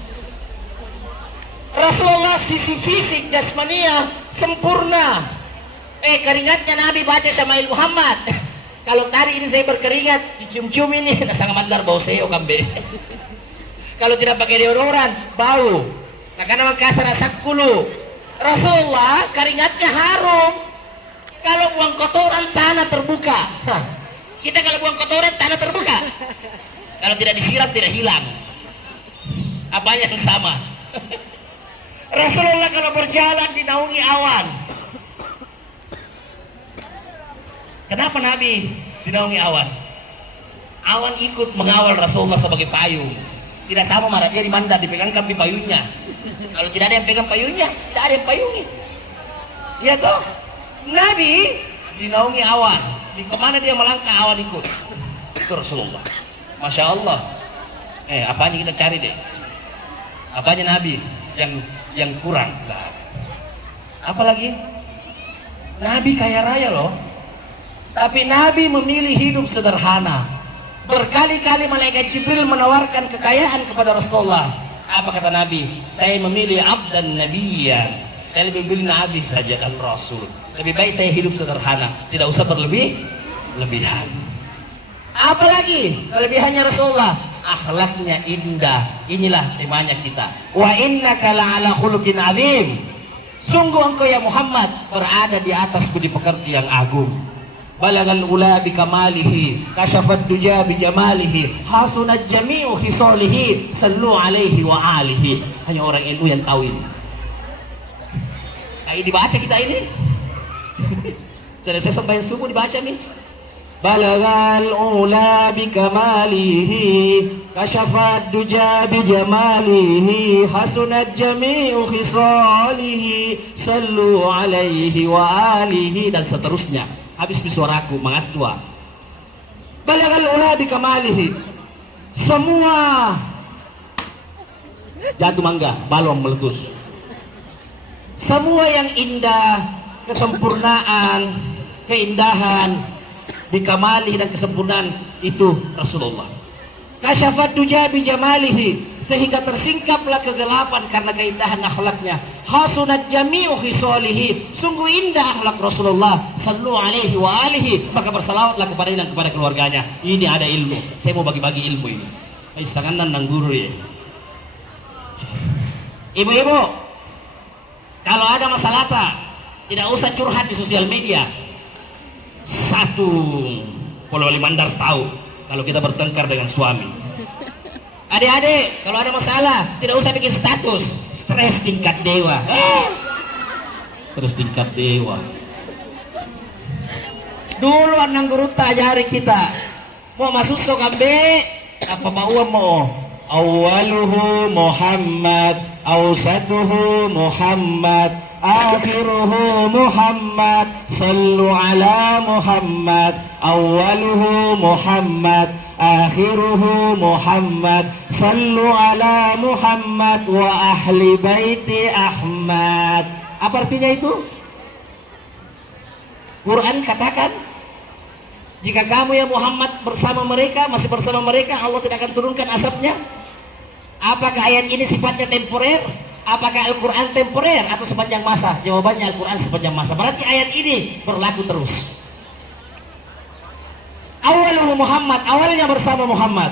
Rasulullah sisi fisik jasmania sempurna. Keringatnya Nabi baca Syama'il Muhammad. Kalau tadi ini saya berkeringat, dicium-cium ini, nasang mandar bau seo kambe. Kalau tidak pakai deodoran, bau. Nah, karena makasar asak kulu. Rasulullah keringatnya harum. Kalau buang kotoran, tanah terbuka. Kita kalau buang kotoran, tanah terbuka. Kalau tidak disiram, tidak hilang. Apanya yang sama? Rasulullah kalau berjalan dinaungi awan. Kenapa Nabi dinaungi awan? Awan ikut mengawal Rasulullah sebagai payung. Tidak sama marah dia dimandar, dipegang kami payungnya. Kalau tidak ada yang pegang payungnya, tidak ada yang payungi. Iya toh? Nabi dinaungi awan. Di kemana dia melangkah, awan ikut. Itu Rasulullah. Masya Allah. Apanya kita cari deh? Apanya Nabi yang kurang? Nah. Apalagi? Nabi kaya raya loh. Tapi Nabi memilih hidup sederhana. Berkali-kali malaikat Jibril menawarkan kekayaan kepada Rasulullah. Apa kata Nabi? Saya memilih abdan nabiyyan. Saya lebih pilih Nabi saja dan Rasul. Lebih baik saya hidup sederhana, tidak usah berlebihan. Apalagi kelebihannya Rasulullah, akhlaknya indah. Inilah temanya kita. Wa innaka la'ala khuluqin azim. Sungguh engkau ya Muhammad berada di atas budi pekerti yang agung. Balagal ula bi kamalihi, kasyafat duja bi jamalihi, hasunat jami'u khisalihi, sallu alaihi wa alihi. Hanya orang NU yang tahu ini. Kayak dibaca kita ini. Selesai sembahyang subuh dibaca nih. Balagal ula bi kamalihi, kasyafat duja bi jamalihi, hasunat jami'u khisalihi, sallu alaihi wa alihi, dan seterusnya. Habis suaraku mengatua. Balagal ula bi kamalihi. Semua jatuh mangga, balon meletus. Semua yang indah, kesempurnaan, keindahan, bikamalihi dan kesempurnaan itu Rasulullah. Kasyafat duja bi jamalihi, sehingga tersingkaplah kegelapan karena keindahan akhlaknya. Hasunat jami'u khisalihi, sungguh indah akhlak Rasulullah. Sallu alaihi wa alihi, maka bersalawatlah kepada dia dan kepada keluarganya. Ini ada ilmu. Saya mau bagi-bagi ilmu ini. Ay sanganan ng guru ya. Ibu-ibu, kalau ada masalah apa, tidak usah curhat di sosial media. Satu, Polewali Mandar tahu kalau kita bertengkar dengan suami. Adik-adik, kalau ada masalah, tidak usah bikin status. Stres tingkat dewa. Terus tingkat dewa. Dulu anang guru tajari kita. Mau masuk so kambe, apa mau mau? Awaluhu Muhammad, awsatuhu Muhammad, akhiruhu Muhammad, sallu ala Muhammad, awaluhu Muhammad, akhiruhu Muhammad, sallu ala Muhammad wa ahli baiti Ahmad. Apa artinya itu? Quran katakan, jika kamu ya Muhammad bersama mereka, masih bersama mereka, Allah tidak akan turunkan azabnya. Apakah ayat ini sifatnya temporer? Apakah Al-Quran temporer atau sepanjang masa? Jawabannya Al-Quran sepanjang masa. Berarti ayat ini berlaku terus. Awaluhu Muhammad, awalnya bersama Muhammad.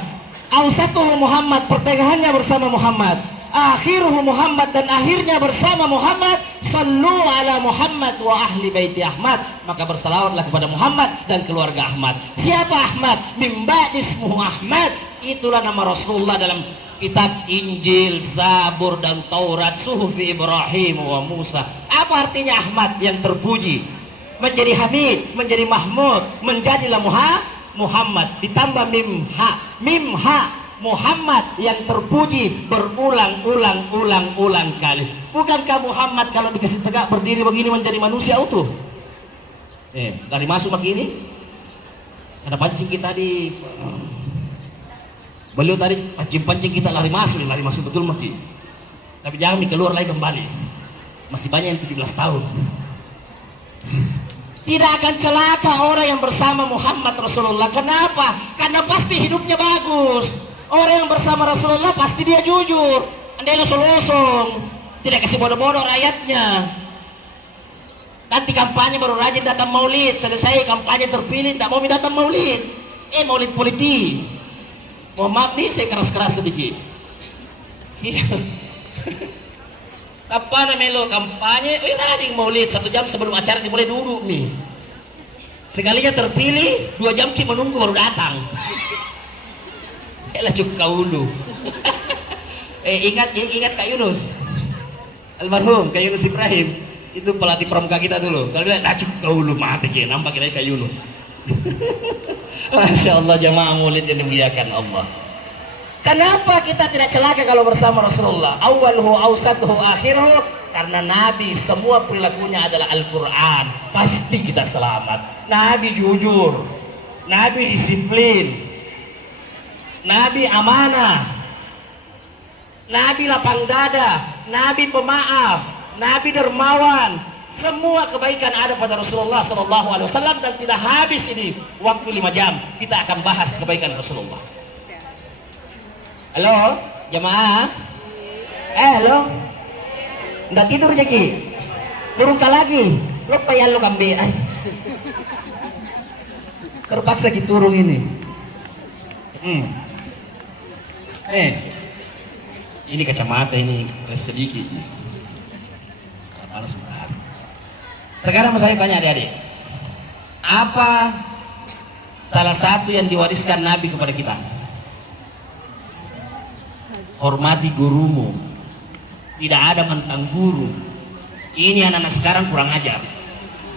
Awsatuhu Muhammad, pertengahannya bersama Muhammad. Akhiruhu Muhammad, dan akhirnya bersama Muhammad. Sallu ala Muhammad wa ahli baiti Ahmad, maka bersalawatlah kepada Muhammad dan keluarga Ahmad. Siapa Ahmad? Mimba ismuhu Ahmad. Itulah nama Rasulullah dalam kitab Injil, Zabur dan Taurat, Suhufi Ibrahim wa Musa. Apa artinya Ahmad? Yang terpuji. Menjadi Hamid, menjadi Mahmud, menjadilah Muhammad, ditambah mimha Muhammad yang terpuji berulang-ulang kali. Bukankah Muhammad kalau dikasih tegak berdiri begini menjadi manusia utuh? Dari masuk begini, ada pancing kita di beliau tadi pancing kita lari masuk betul mati. Tapi jangan keluar lagi kembali. Masih banyak yang 17 tahun. Tidak akan celaka orang yang bersama Muhammad Rasulullah. Kenapa? Karena pasti hidupnya bagus. Orang yang bersama Rasulullah pasti dia jujur. Andai losong-losong, tidak kasih bodoh-bodoh rakyatnya. Nanti kampanye baru rajin datang maulid. Selesai kampanye terpilih, tidak mau datang maulid. Maulid politik. Mohon maaf nih, saya keras-keras sedikit. Kampanye melo kampanye, rajin maulid 1 jam sebelum acara dimulai duduk nih. Sekalinya terpilih 2 jam kita menunggu baru datang. Elah cukup kaulu. Ingat Kak Yunus, almarhum Kak Yunus Ibrahim, itu pelatih pramuka kita dulu. Kalau dia cukup kaulu mati kita nampak kita Kak Yunus. Masya Allah, jamaah maulid yang dimuliakan Allah. Kenapa kita tidak celaka kalau bersama Rasulullah? Awaluhu awsatuhu akhiruhu, karena Nabi semua perilakunya adalah Al-Quran. Pasti kita selamat. Nabi jujur, Nabi disiplin, Nabi amanah, Nabi lapang dada, Nabi pemaaf, Nabi dermawan. Semua kebaikan ada pada Rasulullah SAW, dan tidak habis ini waktu 5 jam kita akan bahas kebaikan Rasulullah. Halo, jemaah. Halo. Nggak tidur Jaki. Turun ka lagi. Lo payah lo kambe. Terpaksa kita turun ini. Ini kacamata ini sedikit. Sekarang saya tanya adik-adik, apa salah satu yang diwariskan Nabi kepada kita? Hormati gurumu. Tidak ada mantan guru. Ini anak-anak sekarang kurang ajar.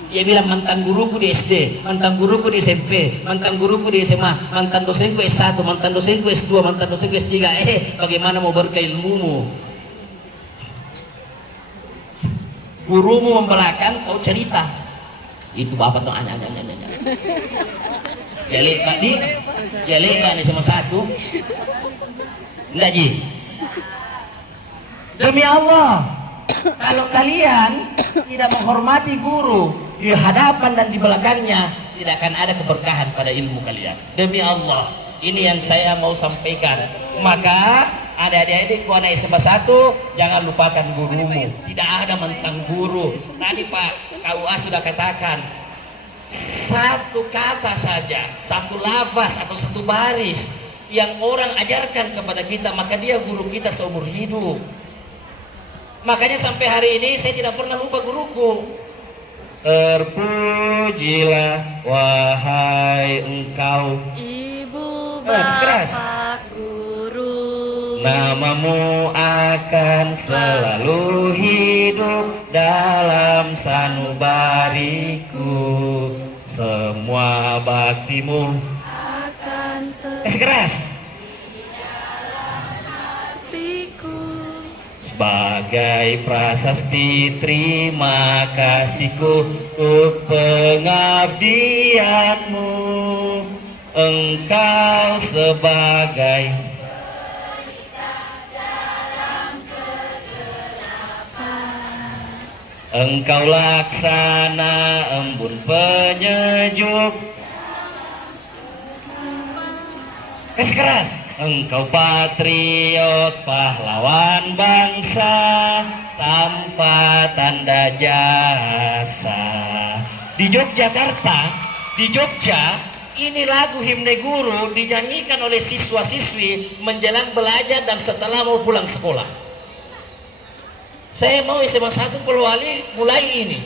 Dia bilang mantan guruku di SD, mantan guruku di SMP, mantan guruku di SMA, mantan dosenku S1, mantan dosenku S2, mantan dosenku S3. Bagaimana mau berkah ilmumu? Gurumu membelakang, kau cerita. Itu bapak tuh anya. Jalik pak di, jalik pak ini sama satu. Enggak ji. Demi Allah, kalau kalian tidak menghormati guru di hadapan dan di belakangnya, tidak akan ada keberkahan pada ilmu kalian. Demi Allah, ini yang saya mau sampaikan. Maka adik-adik anak SMA 1, jangan lupakan gurumu. Tidak ada mentang guru. Tadi Pak KUA sudah katakan, satu kata saja, satu lafaz atau satu baris yang orang ajarkan kepada kita, maka dia guru kita seumur hidup. Makanya sampai hari ini saya tidak pernah lupa guruku. Terpujilah wahai engkau Ibu bapak guru, namamu akan selalu hidup dalam sanubariku, semua baktimu akan keras sebagai prasasti terima kasihku untuk pengabdianmu. Engkau sebagai engkau laksana embun penyejuk keras. Engkau patriot pahlawan bangsa tanpa tanda jasa. Di Yogyakarta, di Jogja, ini lagu himne guru dinyanyikan oleh siswa-siswi menjelang belajar dan setelah mau pulang sekolah. Saya mau SMA 1 Polewali mulai ini.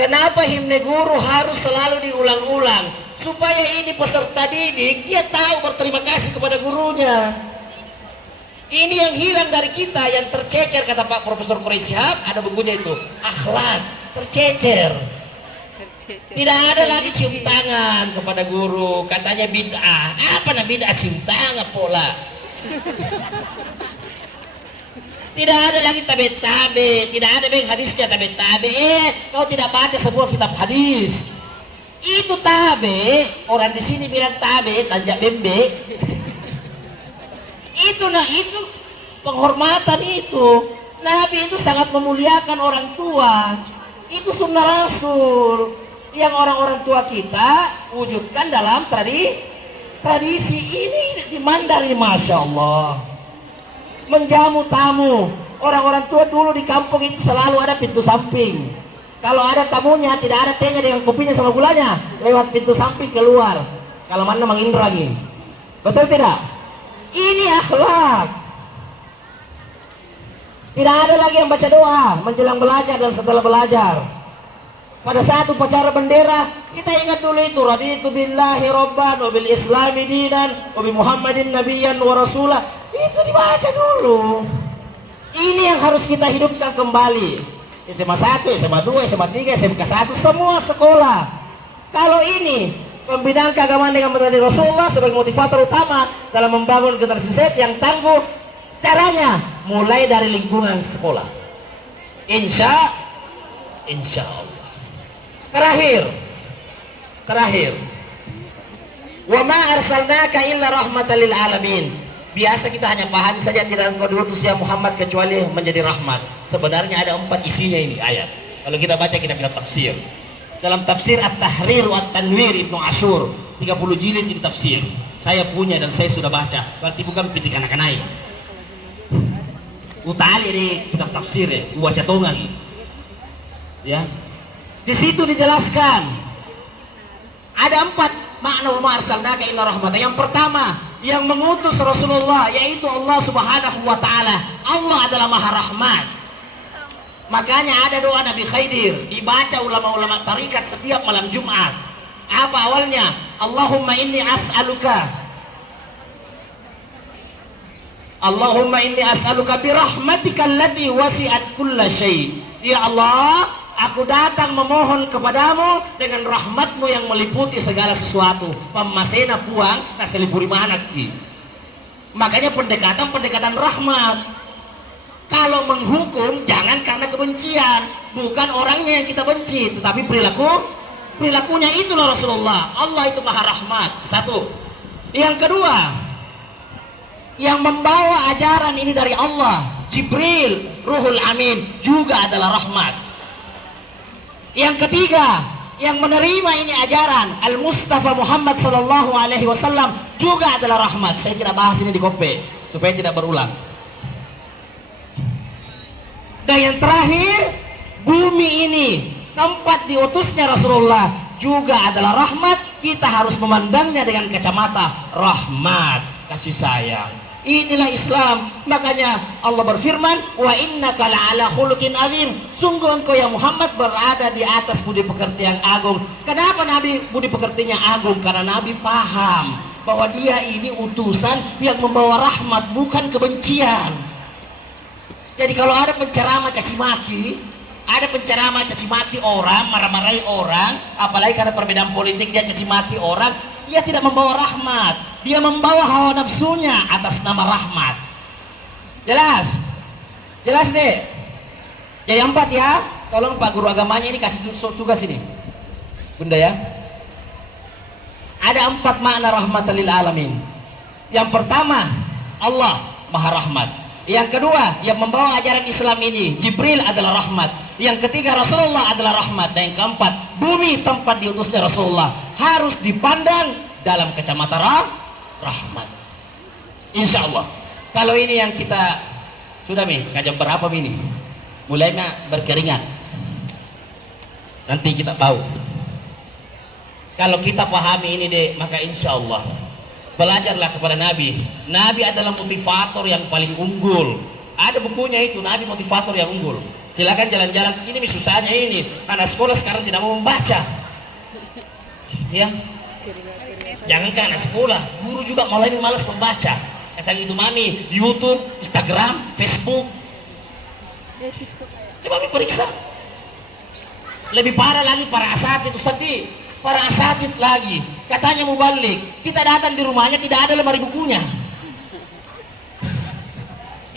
Kenapa himne guru harus selalu diulang-ulang? Supaya ini peserta didik dia tahu berterima kasih kepada gurunya. Ini yang hilang dari kita, yang tercecer, kata Pak Profesor Quraish Shihab, ada bukunya itu, akhlak tercecer. Tidak ada lagi cium tangan kepada guru, katanya bid'ah. Apa namanya bid'ah cium tangan pola? Tidak ada lagi tabe-tabe, tidak ada yang hadisnya tabe-tabe. Kau tidak baca sebuah kitab hadis. Itu tabe, orang di sini bilang tabe, tanjak bembe. Itu penghormatan itu. Nabi itu sangat memuliakan orang tua. Itu sunnah Rasul yang orang-orang tua kita wujudkan dalam tradisi ini di Mandari, masya Allah. Menjamu tamu, orang-orang tua dulu di kampung itu selalu ada pintu samping. Kalau ada tamunya, tidak ada tehnya dengan kopinya sama gulanya, lewat pintu samping keluar. Kalau mana Mang Indra lagi, betul tidak? Ini akhlak. Tidak ada lagi yang baca doa menjelang belajar dan setelah belajar. Pada saat upacara bendera, kita ingat dulu itu, raditu billahi robban wa bil islami dinan wa bi muhammadin nabiyyan wa rasulah. Itu dibaca dulu. Ini yang harus kita hidupkan kembali. SMA 1, SMA 2, SMA 3, SMK 1, semua sekolah. Kalau ini pembinaan keagamaan dengan metode Rasulullah sebagai motivator utama dalam membangun generasi Z yang tangguh, caranya mulai dari lingkungan sekolah. Insya Allah. Terakhir. Wa ma arsalnaka illa rahmatan lil alamin. Biasa kita hanya paham saja tidak engkau diutus ya Muhammad kecuali menjadi rahmat. Sebenarnya ada 4 isinya ini ayat. Kalau kita baca kita tafsir. Dalam tafsir At-Tahrir wa At-Tanwir Ibnu Ashur, 30 jilid ini tafsir. Saya punya dan saya sudah baca. Berarti bukan pitik anak-anak. Utali di kitab tafsir ya, baca tongan. Ya. Di situ dijelaskan Ada 4 makna wa ma arsalnaka illa rahmatan. Yang pertama, yang mengutus Rasulullah yaitu Allah Subhanahu wa taala. Allah adalah Maha Rahmat. Makanya ada doa Nabi Khidir dibaca ulama-ulama tarikat setiap malam Jumat. Apa awalnya? Allahumma inni as'aluka bi rahmatika allati wasi'at kulla syai. Ya Allah, aku datang memohon kepadamu dengan rahmatmu yang meliputi segala sesuatu. Pemasena puang naselipuri manaki. Makanya pendekatan rahmat. Kalau menghukum jangan karena kebencian, bukan orangnya yang kita benci, tetapi perilakunya itulah Rasulullah. Allah itu Maha Rahmat. Satu. Yang kedua, yang membawa ajaran ini dari Allah, Jibril, Ruhul Amin, juga adalah rahmat. Yang ketiga, yang menerima ini ajaran Al-Mustafa Muhammad sallallahu alaihi wasallam juga adalah rahmat. Saya tidak bahas ini di kopi supaya tidak berulang. Dan yang terakhir, bumi ini tempat diutusnya Rasulullah juga adalah rahmat. Kita harus memandangnya dengan kacamata rahmat, kasih sayang. Inilah Islam. Makanya Allah berfirman, wa innaka la'ala khuluqin azim. Sungguh engkau ya Muhammad berada di atas budi pekerti yang agung. Kenapa Nabi budi pekertinya agung? Karena Nabi paham bahwa dia ini utusan yang membawa rahmat, bukan kebencian. Jadi kalau ada penceramah caci maki, ada penceramah caci maki orang, marah-marahi orang, apalagi karena perbedaan politik dia caci maki orang, dia tidak membawa rahmat, dia membawa hawa nafsunya atas nama rahmat. Jelas? Jelas deh. Yang 4 ya, tolong Pak Guru agamanya ini kasih tugas ini, Bunda ya. Ada 4 makna rahmatan lil alamin. Yang pertama, Allah Maha Rahmat. Yang kedua, yang membawa ajaran Islam ini, Jibril adalah rahmat. Yang ketiga, Rasulullah adalah rahmat. Dan yang keempat, bumi tempat diutusnya Rasulullah harus dipandang dalam kacamata rahmat. Insya Allah. Kalau ini yang kita sudah jam berapa ini? Mulai berkeringat. Nanti kita tahu. Kalau kita pahami ini deh, maka insya Allah. Belajarlah kepada Nabi. Nabi adalah motivator yang paling unggul. Ada bukunya itu, Nabi motivator yang unggul. Silakan jalan-jalan. Ini susahnya ini. Anak sekolah sekarang tidak mau membaca. Ya. Jangankan anak sekolah, guru juga mulai malas membaca. Asal itu mami, YouTube, Instagram, Facebook. Coba periksa. Lebih parah lagi para asatid Ustaz. Para asatid lagi katanya mau balik, kita datang di rumahnya tidak ada lemari bukunya.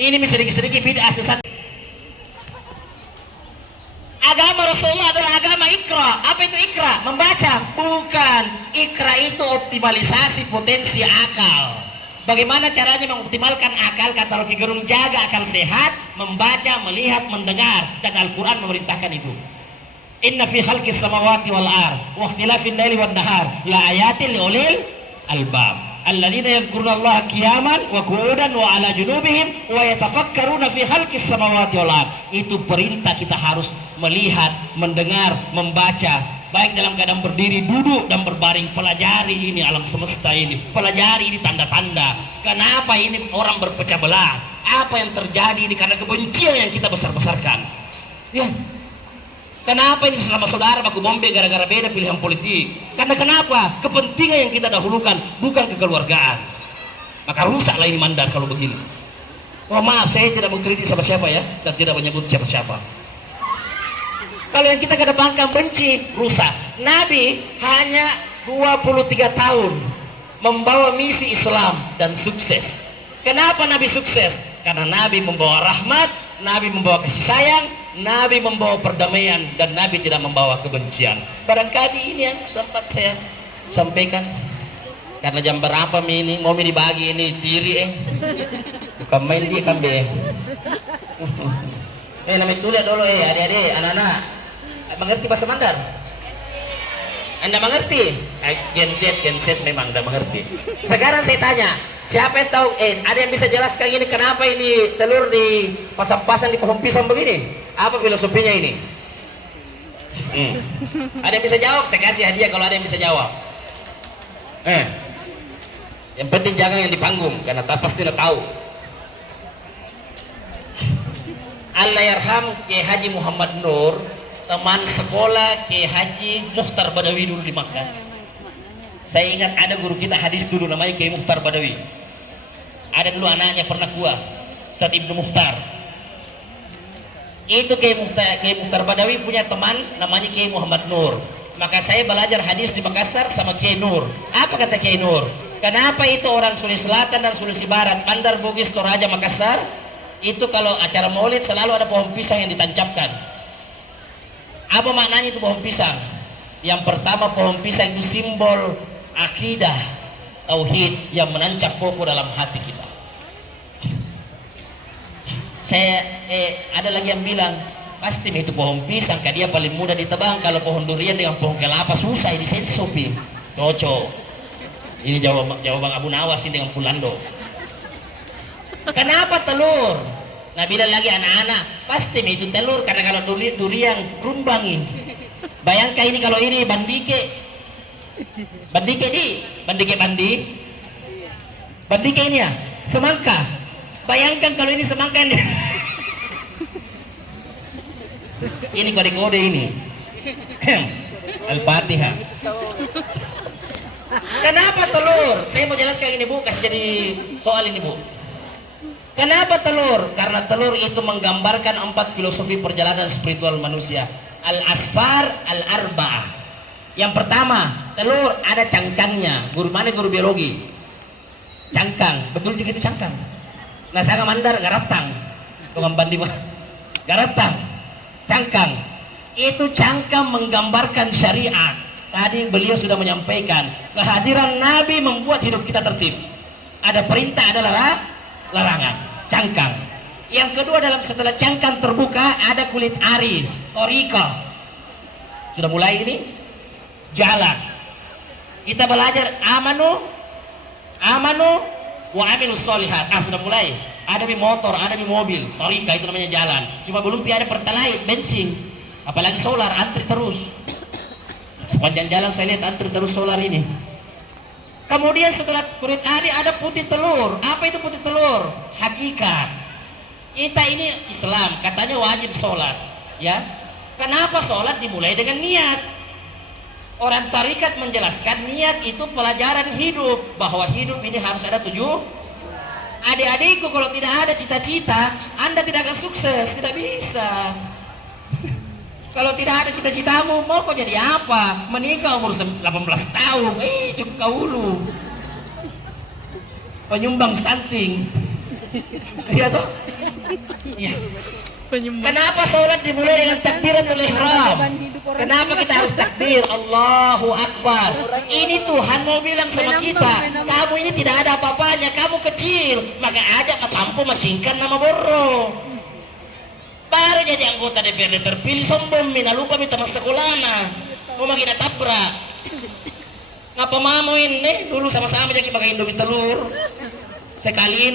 Ini sedikit-sedikit bid'ah sesat. Agama Rasulullah adalah agama ikra. Apa itu ikra? Membaca. Bukan. Ikra itu optimalisasi potensi akal. Bagaimana caranya mengoptimalkan akal? Kata Rocky Gerung, jaga akal sehat, membaca, melihat, mendengar, dan Al-Quran memerintahkan itu. Inna fi khalqis samawati wal ard wa ikhtilafil laili wan nahar la ayatin liulil albab alladzina yadhkuruna Allaha qiyaman wa qu'udan wa 'ala junubihim wa yatafakkaruna fi khalqis samawati wal ard. Itu perintah kita harus melihat, mendengar, membaca, baik dalam keadaan berdiri, duduk, dan berbaring. Pelajari ini alam semesta ini, pelajari ini tanda-tanda. Kenapa ini orang berpecah belah? Apa yang terjadi ini karena kebencian yang kita besar-besarkan. Ya. Kenapa ini selama saudara baku bombe gara-gara beda pilihan politik? Karena kenapa? Kepentingan yang kita dahulukan, bukan kekeluargaan. Maka rusaklah ini Mandar kalau begini. Oh maaf, saya tidak mengkritik siapa-siapa ya, dan tidak menyebut siapa-siapa. Kalau yang kita kedepankan benci, rusak. Nabi hanya 23 tahun membawa misi Islam dan sukses. Kenapa Nabi sukses? Karena Nabi membawa rahmat, Nabi membawa kasih sayang, Nabi membawa perdamaian, dan Nabi tidak membawa kebencian. Barangkali ini yang sempat saya sampaikan. Karena jam berapa ini mau dibagi ini tiri bukan main dia kan be. Namanya tulis dulu adik-adik, anak-anak. Mengerti bahasa Mandar? Anda mengerti? Gen Z memang anda mengerti. Sekarang saya tanya, siapa yang tahu? Ada yang bisa jelaskan ini kenapa ini telur dipasang-pasang di pohon pisang begini? Apa filosofinya ini? Ada yang bisa jawab? Saya kasih hadiah kalau ada yang bisa jawab. Yang penting jangan yang di panggung, karena tak pasti tidak tahu. Allah yarham Kiai Haji Muhammad Nur, teman sekolah Kiai Haji Mukhtar Badawi dulu di Makkah. Saya ingat ada guru kita hadis dulu namanya Kiai Mukhtar Badawi. Ada dulu anaknya pernah kuah, Ustaz Ibnu Mukhtar. Itu Kiai Mukhtar Badawi punya teman namanya Kiai Muhammad Nur. Maka saya belajar hadis di Makassar sama Kiai Nur. Apa kata Kiai Nur? Kenapa itu orang Sulawesi Selatan dan Sulawesi Barat, Bandar, Bugis, Toraja, Makassar, itu kalau acara maulid selalu ada pohon pisang yang ditancapkan. Apa maknanya itu pohon pisang? Yang pertama, pohon pisang itu simbol akidah tauhid yang menancap pokok dalam hati kita. Saya ada lagi yang bilang pasti itu pohon pisang, karena dia paling mudah ditebang. Kalau pohon durian dengan pohon kelapa susah di sini sopi. Cocok. Ini jawaban Abu Nawas ini dengan Pulando. Kenapa telur? Nah bilang lagi anak-anak pasti itu telur, karena kalau durian rumbangin. Bayangkan ini kalau ini bandike ini ya semangka. Bayangkan kalau ini semangka ini. Ini kode-kode ini. Al-Fatihah. Kenapa telur? Saya mau jelaskan ini Bu, kasih jadi soal ini Bu. Kenapa telur? Karena telur itu menggambarkan 4 filosofi perjalanan spiritual manusia. Al-asfar, al-arba'ah. Yang pertama, telur ada cangkangnya. Guru mana guru biologi? Cangkang, betul juga itu cangkang. Nah, saya mandar garaptang. Dengan bandi mah. Garaptang, cangkang. Itu cangkang menggambarkan syariat. Tadi beliau sudah menyampaikan, kehadiran Nabi membuat hidup kita tertib. Ada perintah, ada larangan. Cangkang. Yang kedua, setelah cangkang terbuka ada kulit ari, torika. Sudah mulai ini jalan. Kita belajar amanu wa amilus solihat. Sudah mulai. Ada di motor, ada di mobil, torika itu namanya jalan. Cuma belum ada pertalite, bensin, apalagi solar, antri terus. Sepanjang jalan saya lihat antri terus solar ini. Kemudian setelah kulit ari ada putih telur. Apa itu putih telur? Hakikat. Kita ini Islam, katanya wajib sholat, ya. Kenapa sholat dimulai dengan niat? Orang tarikat menjelaskan niat itu pelajaran hidup, bahwa hidup ini harus ada tujuan. Adik-adikku, kalau tidak ada cita-cita, Anda tidak akan sukses, tidak bisa. Kalau tidak ada cita-citamu, mau kau jadi apa? Menikah umur 18 tahun, cukup kaulu. Penyumbang stunting. Iya toh? Iya. Kenapa sholat dimulai dengan takbiratul ihram? Kenapa kita harus takbir? Allahu Akbar. Ini Tuhan mau bilang sama kita, kamu ini tidak ada apa-apanya, kamu kecil, maka ajak ke tampu macingkan nama borro. Baru jadi anggota DPRD terpilih sombong, lupa minta masuk sekolahna, mau makin tabrak. Ngapa mamu ini dulu sama-sama jadi pakai Indomie telur. Sekali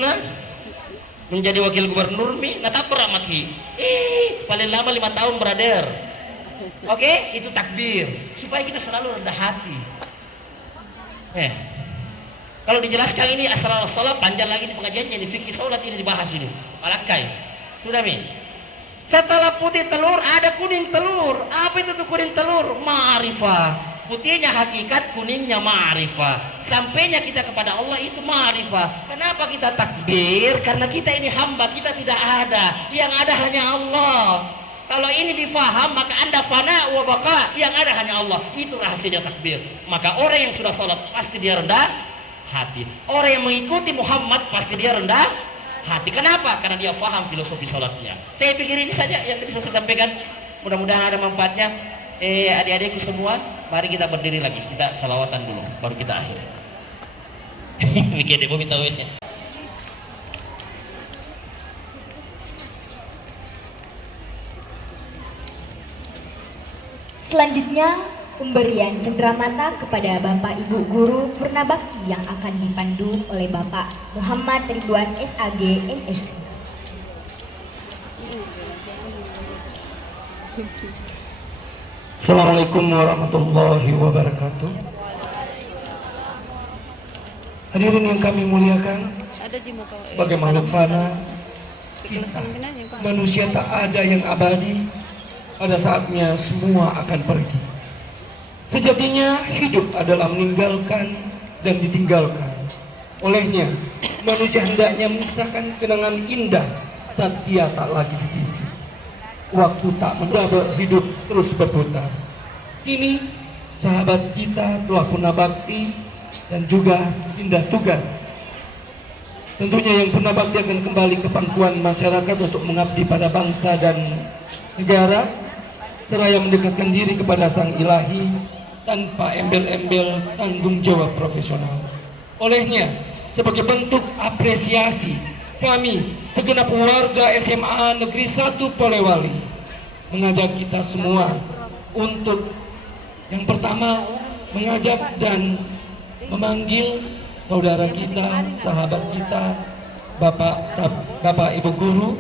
menjadi wakil gubernur natabrak maki. Paling lama 5 tahun brother. Oke, itu takbir supaya kita selalu rendah hati. Kalau dijelaskan ini asal sholat panjang lagi di pengajiannya, di fikih sholat ini dibahas ini. Alakai. Sudah Setelah putih telur ada kuning telur. Apa itu tuh kuning telur? Ma'rifah. Putihnya hakikat, kuningnya ma'rifah. Sampainya kita kepada Allah itu ma'rifah. Kenapa kita takbir? Karena kita ini hamba, kita tidak ada. Yang ada hanya Allah. Kalau ini difaham, maka Anda fana wa baka. Yang ada hanya Allah. Itu rahasianya takbir. Maka orang yang sudah sholat pasti dia rendah hati. Orang yang mengikuti Muhammad pasti dia rendah hati. Kenapa? Karena dia paham filosofi sholatnya. Saya pikir ini saja yang bisa saya sampaikan. Mudah-mudahan ada manfaatnya. Adik-adikku semua, mari kita berdiri lagi. Kita salawatan dulu, baru kita akhir. Mikir deh, minta duitnya. Selanjutnya, pemberian cenderamata kepada Bapak Ibu Guru Purnabakti yang akan dipandu oleh Bapak Muhammad Ridwan SAG MSc. Assalamualaikum warahmatullahi wabarakatuh. Hadirin yang kami muliakan, Ada di muka. sebagai makhluk fana, kita manusia tak ada yang abadi. Pada saatnya semua akan pergi. Sejatinya hidup adalah meninggalkan dan ditinggalkan. Olehnya, manusia hendaknya menyisakan kenangan indah saat dia tak lagi di sisi. Waktu tak mendapat, hidup terus berputar. Kini, sahabat kita telah purna bakti dan juga pindah tugas. Tentunya yang purna bakti akan kembali ke pangkuan masyarakat untuk mengabdi pada bangsa dan negara, seraya mendekatkan diri kepada Sang Ilahi tanpa embel-embel tanggung jawab profesional. Olehnya, sebagai bentuk apresiasi, kami segenap warga SMA Negeri 1 Polewali mengajak kita semua untuk yang pertama mengajak dan memanggil saudara kita, sahabat kita, Bapak Ibu Guru.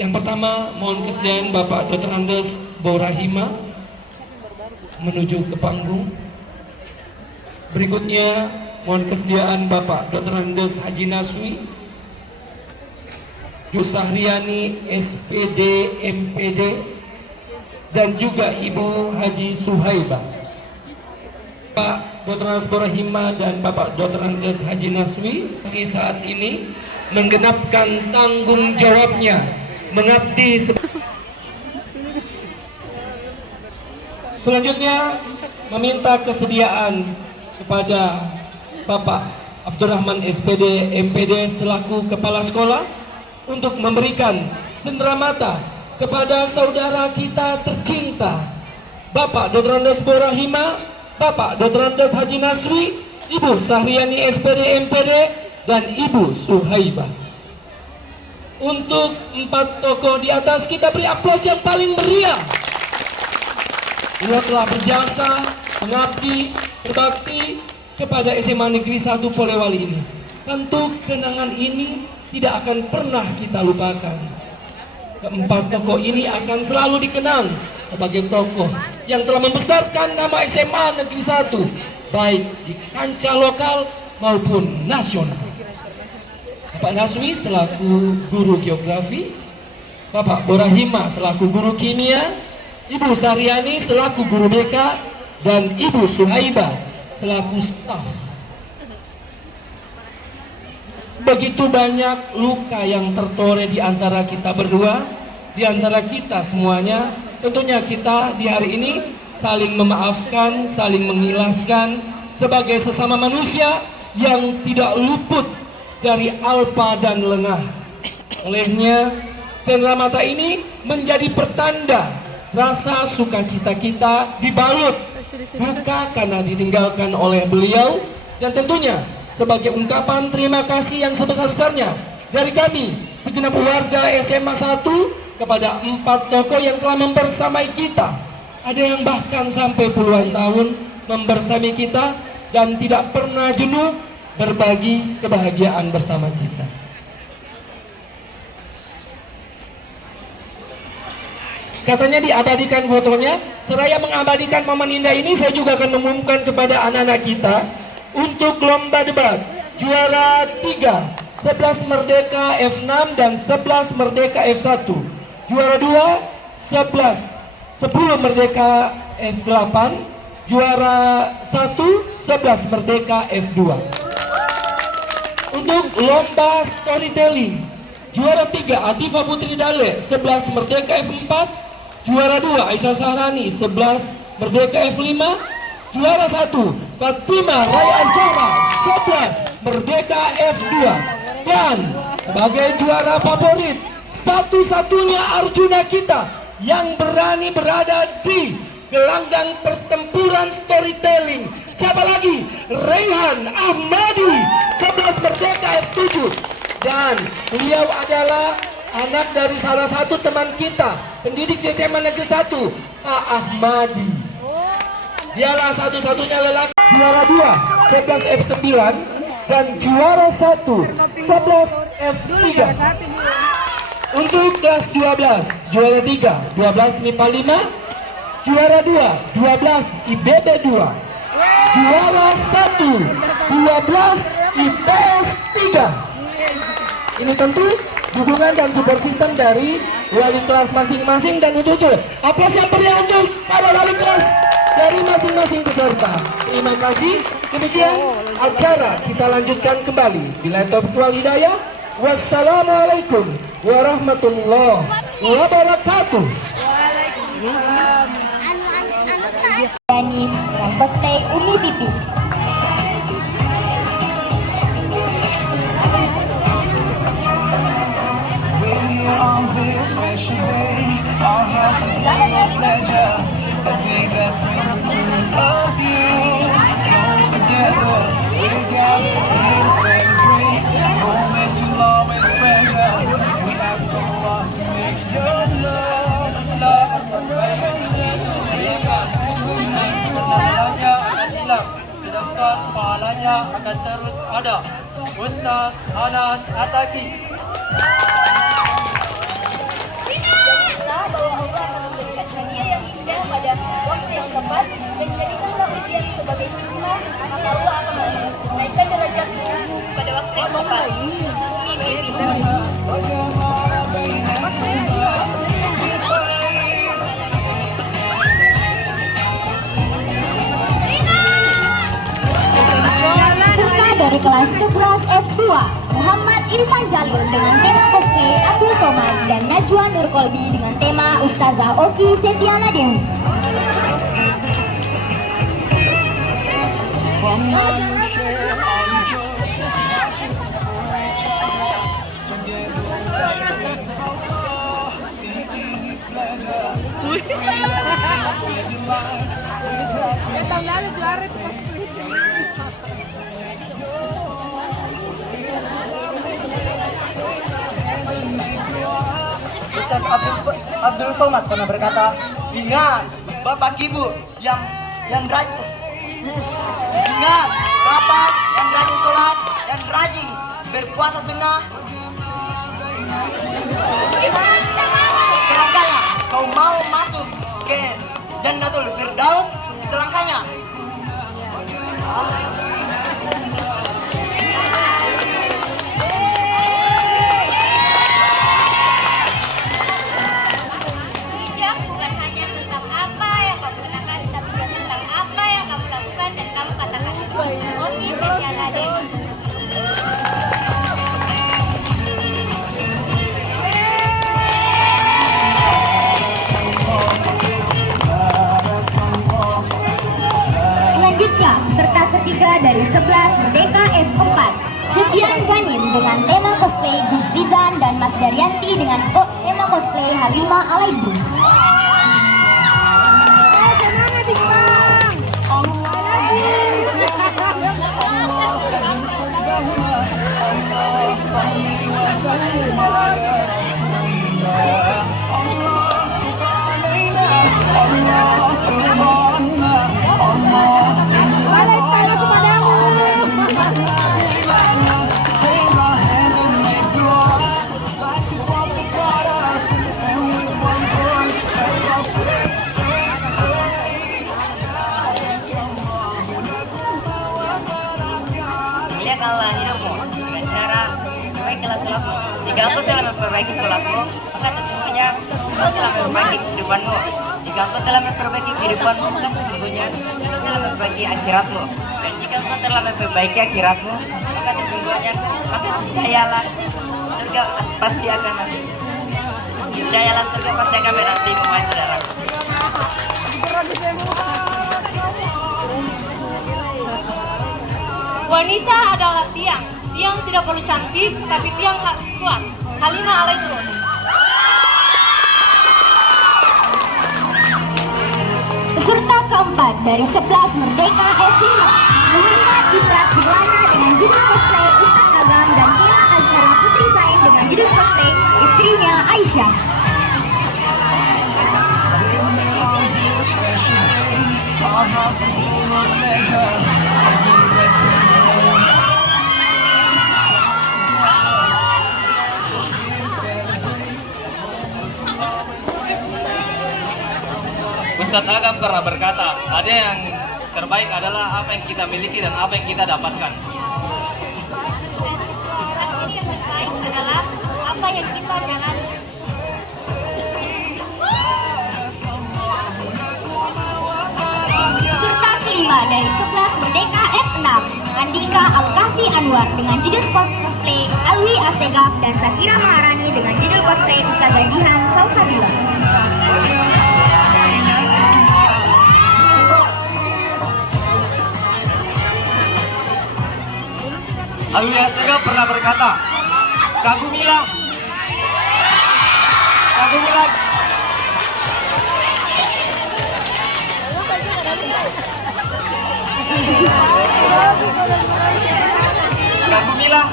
Yang pertama mohon kesediaan Bapak Dr. Andes Borahima menuju ke panggung. Berikutnya mohon kesediaan Bapak Dr. Andes Haji Naswi, Yusahriani SPD MPD, dan juga Ibu Haji Suhaibah. Pak Dr. Andes Borahima dan Bapak Dr. Andes Haji Naswi saat ini menggenapkan tanggung jawabnya mengabdi. Selanjutnya meminta kesediaan kepada Bapak Abdurrahman SPD MPD selaku Kepala Sekolah untuk memberikan cenderamata kepada saudara kita tercinta Bapak Dr. Andes Borahima, Bapak Dr. Andes Haji Naswi, Ibu Sahriani SPD MPD, dan Ibu Suhaibah. Untuk 4 tokoh di atas kita beri aplaus yang paling meriah. Beliau telah berjasa, mengabdi, berbakti kepada SMA Negeri 1 Polewali ini. Tentu kenangan ini tidak akan pernah kita lupakan. Keempat tokoh ini akan selalu dikenang sebagai tokoh yang telah membesarkan nama SMA Negeri 1 baik di kancah lokal maupun nasional. Bapak Naswi selaku guru geografi, Bapak Borahima selaku guru kimia, Ibu Sariani selaku guru BK, dan Ibu Suhaibah selaku staf. Begitu banyak luka yang tertoreh di antara kita berdua, di antara kita semuanya. Tentunya kita di hari ini saling memaafkan, saling mengikhlaskan sebagai sesama manusia yang tidak luput dari alpa dan lengah. Olehnya, cenderamata ini menjadi pertanda rasa sukacita kita dibalut duka karena ditinggalkan oleh beliau, dan tentunya sebagai ungkapan terima kasih yang sebesar-besarnya dari kami segenap warga SMA 1 kepada 4 tokoh yang telah membersamai kita. Ada yang bahkan sampai puluhan tahun membersamai kita dan tidak pernah jenuh berbagi kebahagiaan bersama kita. Katanya diabadikan fotonya. Seraya mengabadikan momen indah ini, saya juga akan mengumumkan kepada anak-anak kita untuk lomba debat juara 3 11 Merdeka F6 dan 11 Merdeka F1, juara 2 10 Merdeka F8, juara 1 11 Merdeka F2. Untuk lomba storytelling juara 3 Atifa Putri Dale 11 Merdeka F4, juara 2 Aisyah Sahrani 11 Merdeka F5, juara 1 Fatimah Raya Azhara 11 Merdeka F2, dan sebagai juara favorit satu-satunya Arjuna kita yang berani berada di gelanggang pertempuran storytelling. Siapa lagi? Rehan Ahmadi 11 Merdeka F7, dan beliau adalah anak dari salah satu teman kita pendidik di SMA Negeri 1, Pak Ahmadi. Dialah satu-satunya lelaki juara 2 11 F9 dan juara 1 11 F3. Untuk kelas 12 juara 3 12 MIPA 5, juara 2 12 IBB 2. juara 1 12 IPS 3. Ini tentu dukungan dan support system dari wali kelas masing-masing dan ututul. Aplaus yang meriah untuk para wali kelas dari masing-masing peserta. Terima kasih. Demikian acara kita lanjutkan kembali. Bila taufiq wal hidayah. Wassalamualaikum warahmatullahi wabarakatuh. Dani dengan cosplay Umi Pipi. Sedangkan pahalanya akan terus ada. Ustaz Anas Ataki. Bahwa Allah akan memberikan hadiah yang indah pada waktu yang tepat dan jadikanlah ujian sebagai hikmah, maka Allah akan menaikkan derajatmu pada waktu yang tepat. Umi Pipi. Serta dari kelas 11 F2 Muhammad Irfan Jalil dengan tema cosplay Abdul Somad dan Najwa Nur Kolbi dengan tema Ustazah Oki Setiana Dewi. Ya tahun lalu juara itu pas Ustaz Abdul Somad pernah berkata, ingat bapak ibu yang rajin, ingat bapak yang rajin sholat dan rajin berpuasa sunnah. Selangkahnya kau mau masuk ke Jannatul Firdaus, selangkahnya. Bukan hanya tentang apa yang kamu gunakan, tapi juga tentang apa yang kamu lakukan dan kamu katakan. Oki Setiana Dewi. Selanjutnya, peserta ketiga dari 11 Merdeka F4 Setian Ganim dengan tema cosplay Gus Rizan dan Mas Daryanti dengan tema cosplay Halimah Alaidrus. semangat Iqbal. Balai pala kepadamu. Muliakanlah hidupmu dengan cara perbaikilah sholatmu. Jika engkau telah memperbaiki sholatmu, maka sesungguhnya engkau telah memperbaiki kehidupanmu. Jika engkau telah memperbaiki kehidupanmu, maka sesungguhnya engkau telah memperbaiki akhiratmu. Dan jika engkau telah memperbaiki akhiratmu, maka sesungguhnya percayalah surga pasti akan nanti. Percayalah surga pasti akan menantimu, wahai saudaraku. Wanita adalah tiang. Tiang tidak perlu cantik, tapi tiang harus kuat. Halimah Alaidrus. Peserta keempat dari 11 Merdeka F5 Muhammad Israt Bilana dengan judul cosplay Ustaz Agam dan Kila Azhara Putri Sain dengan judul cosplay istrinya Aisyah. Ustaz Agam pernah berkata, ada yang terbaik adalah apa yang kita miliki dan apa yang kita dapatkan. Yang terbaik adalah apa yang kita jalani. Serta kelima dari 11 Merdeka F6, Andika Al-Kahfi Anwar dengan judul cosplay Alwi Asegaf dan Sakira Maharani dengan judul cosplay Ustazah Jihan Salsabila. Alwi Asegaf pernah berkata, kagumilah, kagumilah. Kagumilah.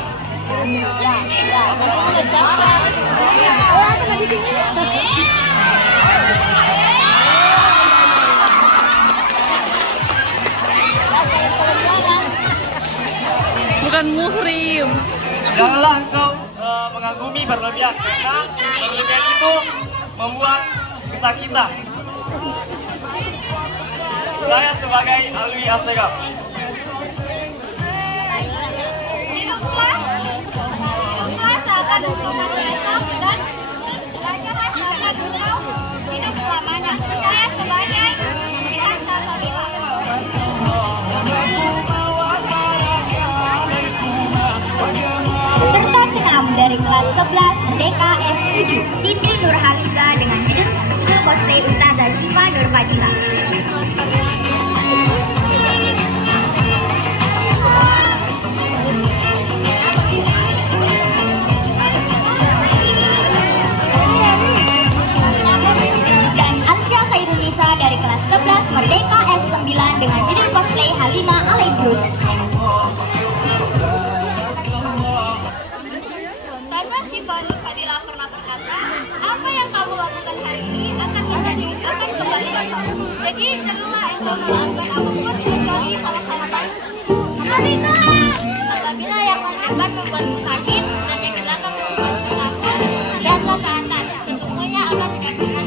Bukan muhrim. Janganlah engkau mengagumi berlebihan, karena berlebihan itu membuat kesakitan. Saya sebagai Alwi Asegaf. Hidup selamanya. Saya sebagai Jihan Salsabila. Serta keenam dari kelas 11 Merdeka F7, Siti Nurhaliza dengan judul cosplay Ustazah Syifa Nur Fadila. Dan Ansya Khairunisa dari kelas 11 Merdeka F9 dengan judul cosplay Halimah Alaidrus. Karena Syifa Nur Fadila pernah berkata, apa yang kamu lakukan hari ini akan kembali lagi. Jadi janganlah engkau melakukan apapun kecuali pada saat itu. Apabila yang akan membuatmu sakit dan yang akan membuatmu takut, lihatlah ke atas. Semuanya akan dikatakan.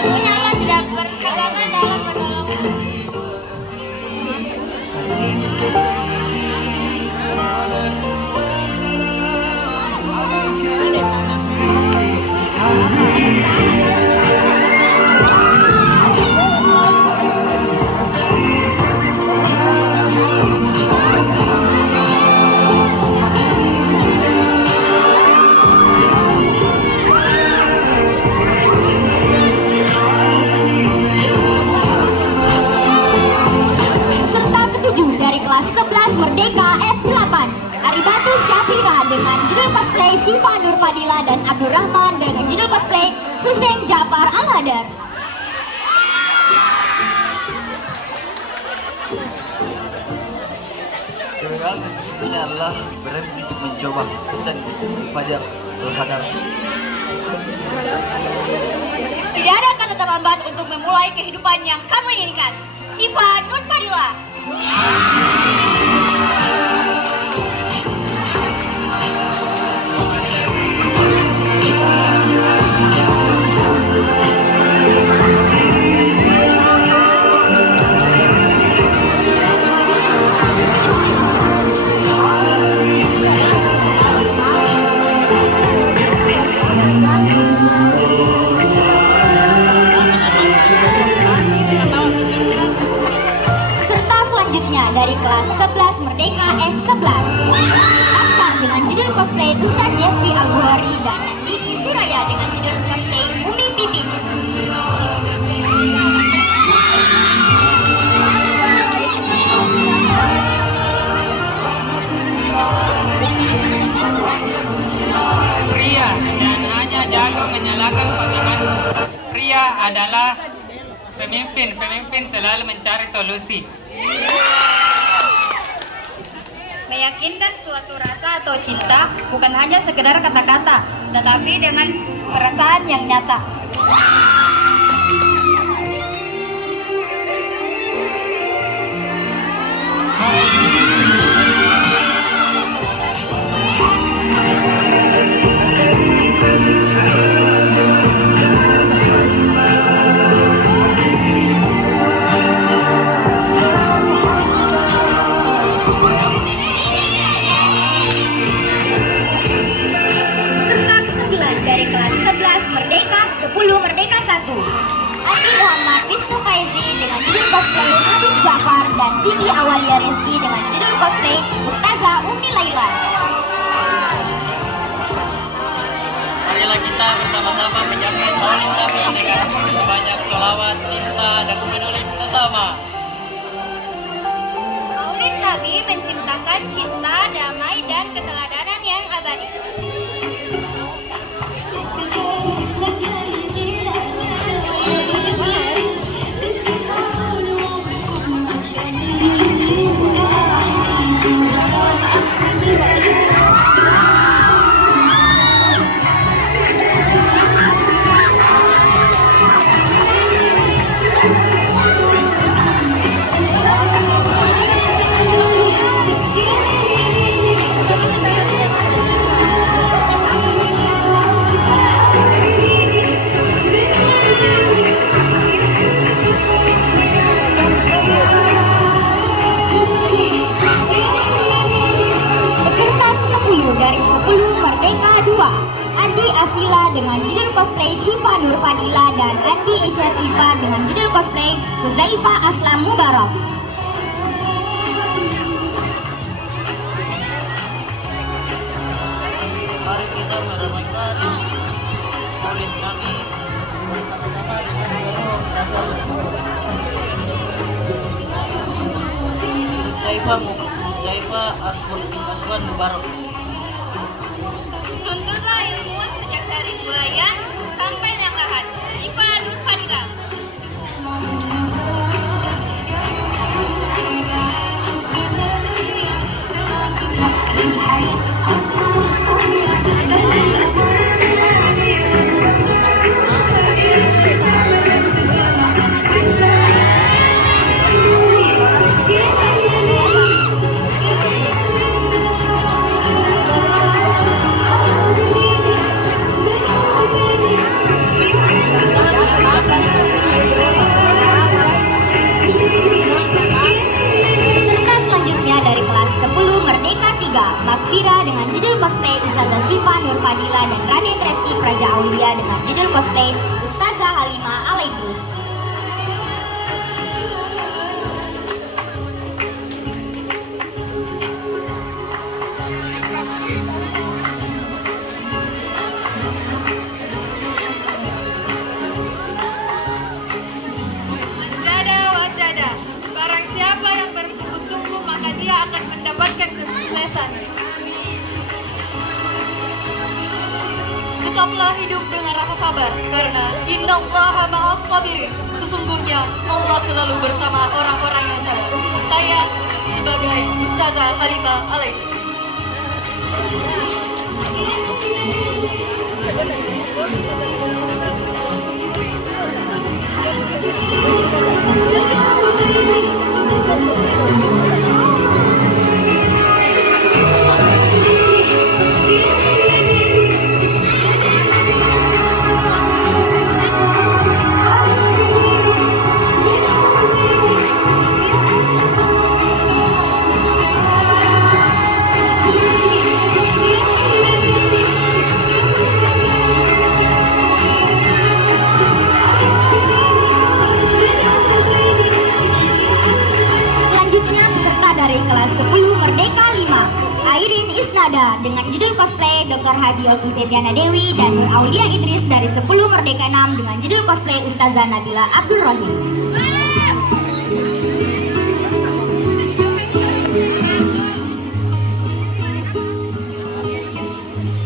Semuanya akan tidak berhalangan dalam menolongmu. Serta ketujuh dari kelas 11 Merdeka F8, Aribatu Syafira dengan judul cosplay Syifa Nur Fadila dan Abdurrahman dengan judul cosplay Hussein Jafar Al-Hadar. Tujuan ini adalah berhenti untuk mencoba dan pada Al-Hadar. Tidak ada kata terlambat untuk memulai kehidupan yang kamu inginkan. Syifa Nur Fadila. Serta selanjutnya dari kelas 11 Merdeka F11, Akbar dengan judul cosplay Ustaz Jeffrey Al-Buhari dan Nandini Suraya dengan judul cosplay Umi Pipi. Pria dan hanya jago menyalakan pasangan. Pria adalah pemimpin. Pemimpin selalu mencari solusi. Meyakinkan suatu rasa atau cinta bukan hanya sekedar kata-kata, tetapi dengan perasaan yang nyata. Aulia Rizky dengan judul cosplay Ustazah Umi Laila. Marilah kita bersama-sama menjamin maulid Nabi dengan banyak sholawat, cinta, dan peduli bersama. Maulid Nabi menciptakan cinta, damai, dan keteladanan yang abadi. Dari 10 Merdeka 2, Andi Asila dengan judul cosplay Syifa Nur Fadila dan Andi Isyatifa dengan judul cosplay Huzaifah Aslam Mubarak. Mari kita meramaikan maulid Nabi bersama-sama dengan guru Huzaifah Aswan Mubarak. Tuntunlah ilmu sejak dari buayan sampai nakahan. Syifa Nur Fadila. Dari kelas 10 Merdeka 3, Makfira dengan judul cosplay Ustazah Syifa Nur Fadila dan Raden Reski Praja Aulia dengan judul cosplay Ustazah Halimah Alaidrus. Wajada, barang siapa yang bersungguh-sungguh maka dia akan mendapatkan kesuksesan. Tetaplah hidup dengan rasa sabar, karena innallaha ma'as sabirin. Sesungguhnya Allah selalu bersama orang-orang yang sabar. Saya sebagai Ustazah Halimah Alaidrus. dengan judul cosplay Dr. Haji Oki Setiana Dewi dan Nur Aulia Idris dari 10 Merdeka 6 dengan judul cosplay Ustazah Nabila Abdul Rahim.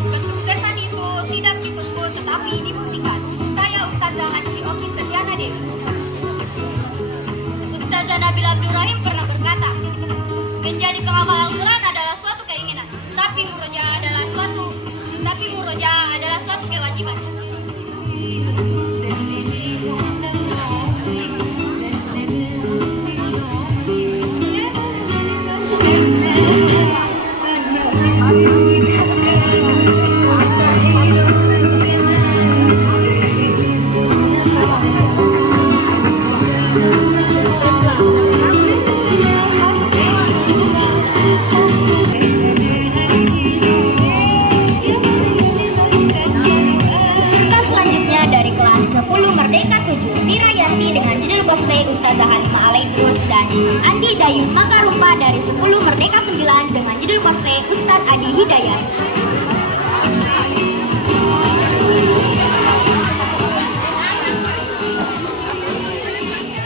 Kesuksesan itu tidak ditunggu tetapi dibuktikan. Saya Ustazah Haji Oki Setiana Dewi. Ustazah Nabila Abdul Rahim pernah berkata, menjadi penghafal Al-Quran adalah suatu keinginan, tapi murojaah adalah suatu kewajiban. Kosle Ustazah Halimah Alaidrus dan Andi Dayun Makarumpa dari 10 Merdeka 9 dengan judul Kosle Ustaz Adi Hidayat.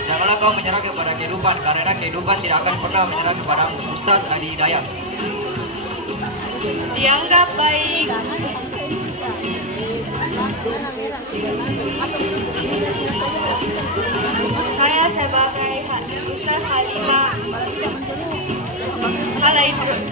Janganlah kau menyerah kepada kehidupan, karena kehidupan tidak akan pernah menyerah kepada Ustaz Adi Hidayat. Dianggap baik. Saya sebagai Ustaz Halimah Alaidrus.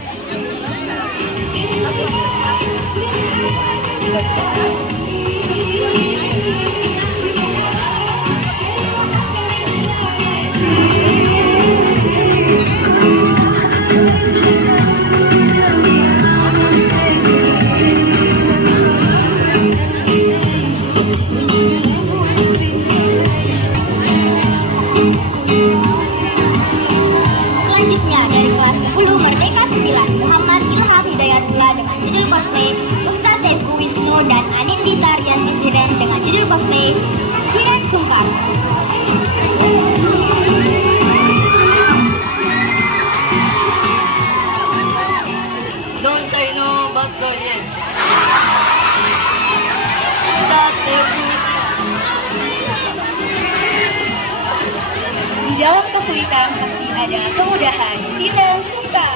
Selanjutnya dari kelas 10 Merdeka 9 Muhammad Ilham Hidayatullah dengan judul Cosplay Ustadz Tengku Wisnu dan Anin Ditarian Presiden dengan judul Cosplay Jiran Sungkar. Don't say no, but say yes. Ustaz Tengku. Di dalam kesulitan pasti ada kemudahan. Jiran Sungkar.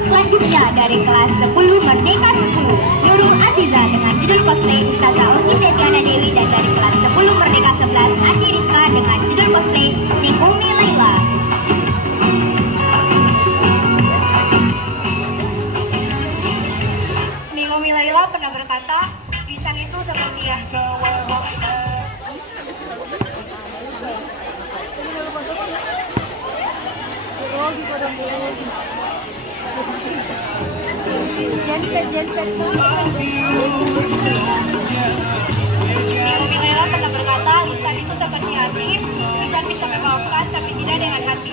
Selanjutnya dari kelas 10 Merdeka 10 Nurul Aziza dengan judul Cosplay Ustazah Orki Setiana Dewi, dan dari kelas 10 Merdeka 11 Andi Rika dengan judul Cosplay Umi Laila. Umi Laila pernah berkata, lisan itu seperti yang Umi Laila pernah berkata, lisan itu seperti hati, lisan bisa memaafkan tapi tidak dengan hati.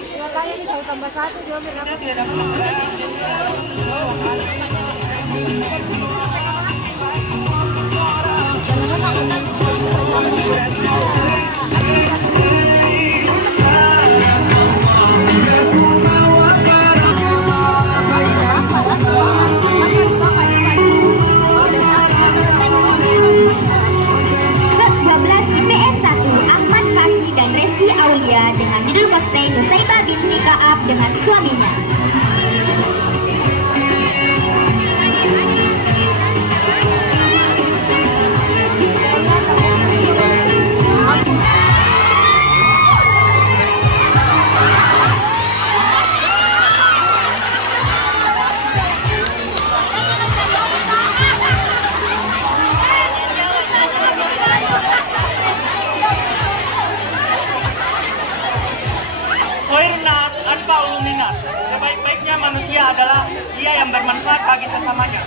Dengan judul Cosplay Nusaibah binti Kaab dengan suaminya. Sebaik-baiknya manusia adalah dia yang bermanfaat bagi sesamanya.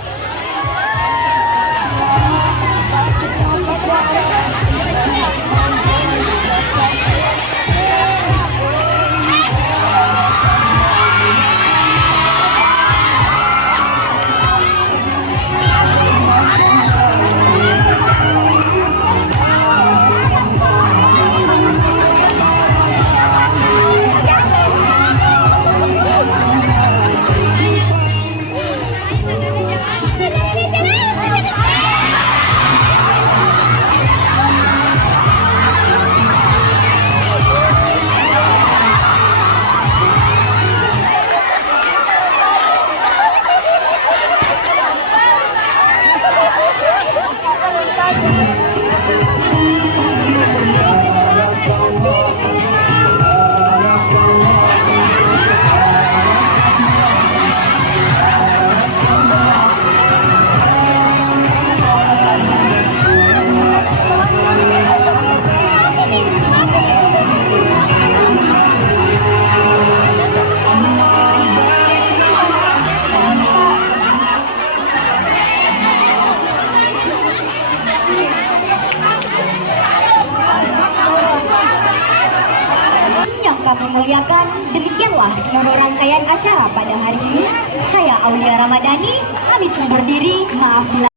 kami muliakan, demikianlah seluruh rangkaian acara pada hari ini. Saya Aulia Ramadhani, kami undur diri, maaf bila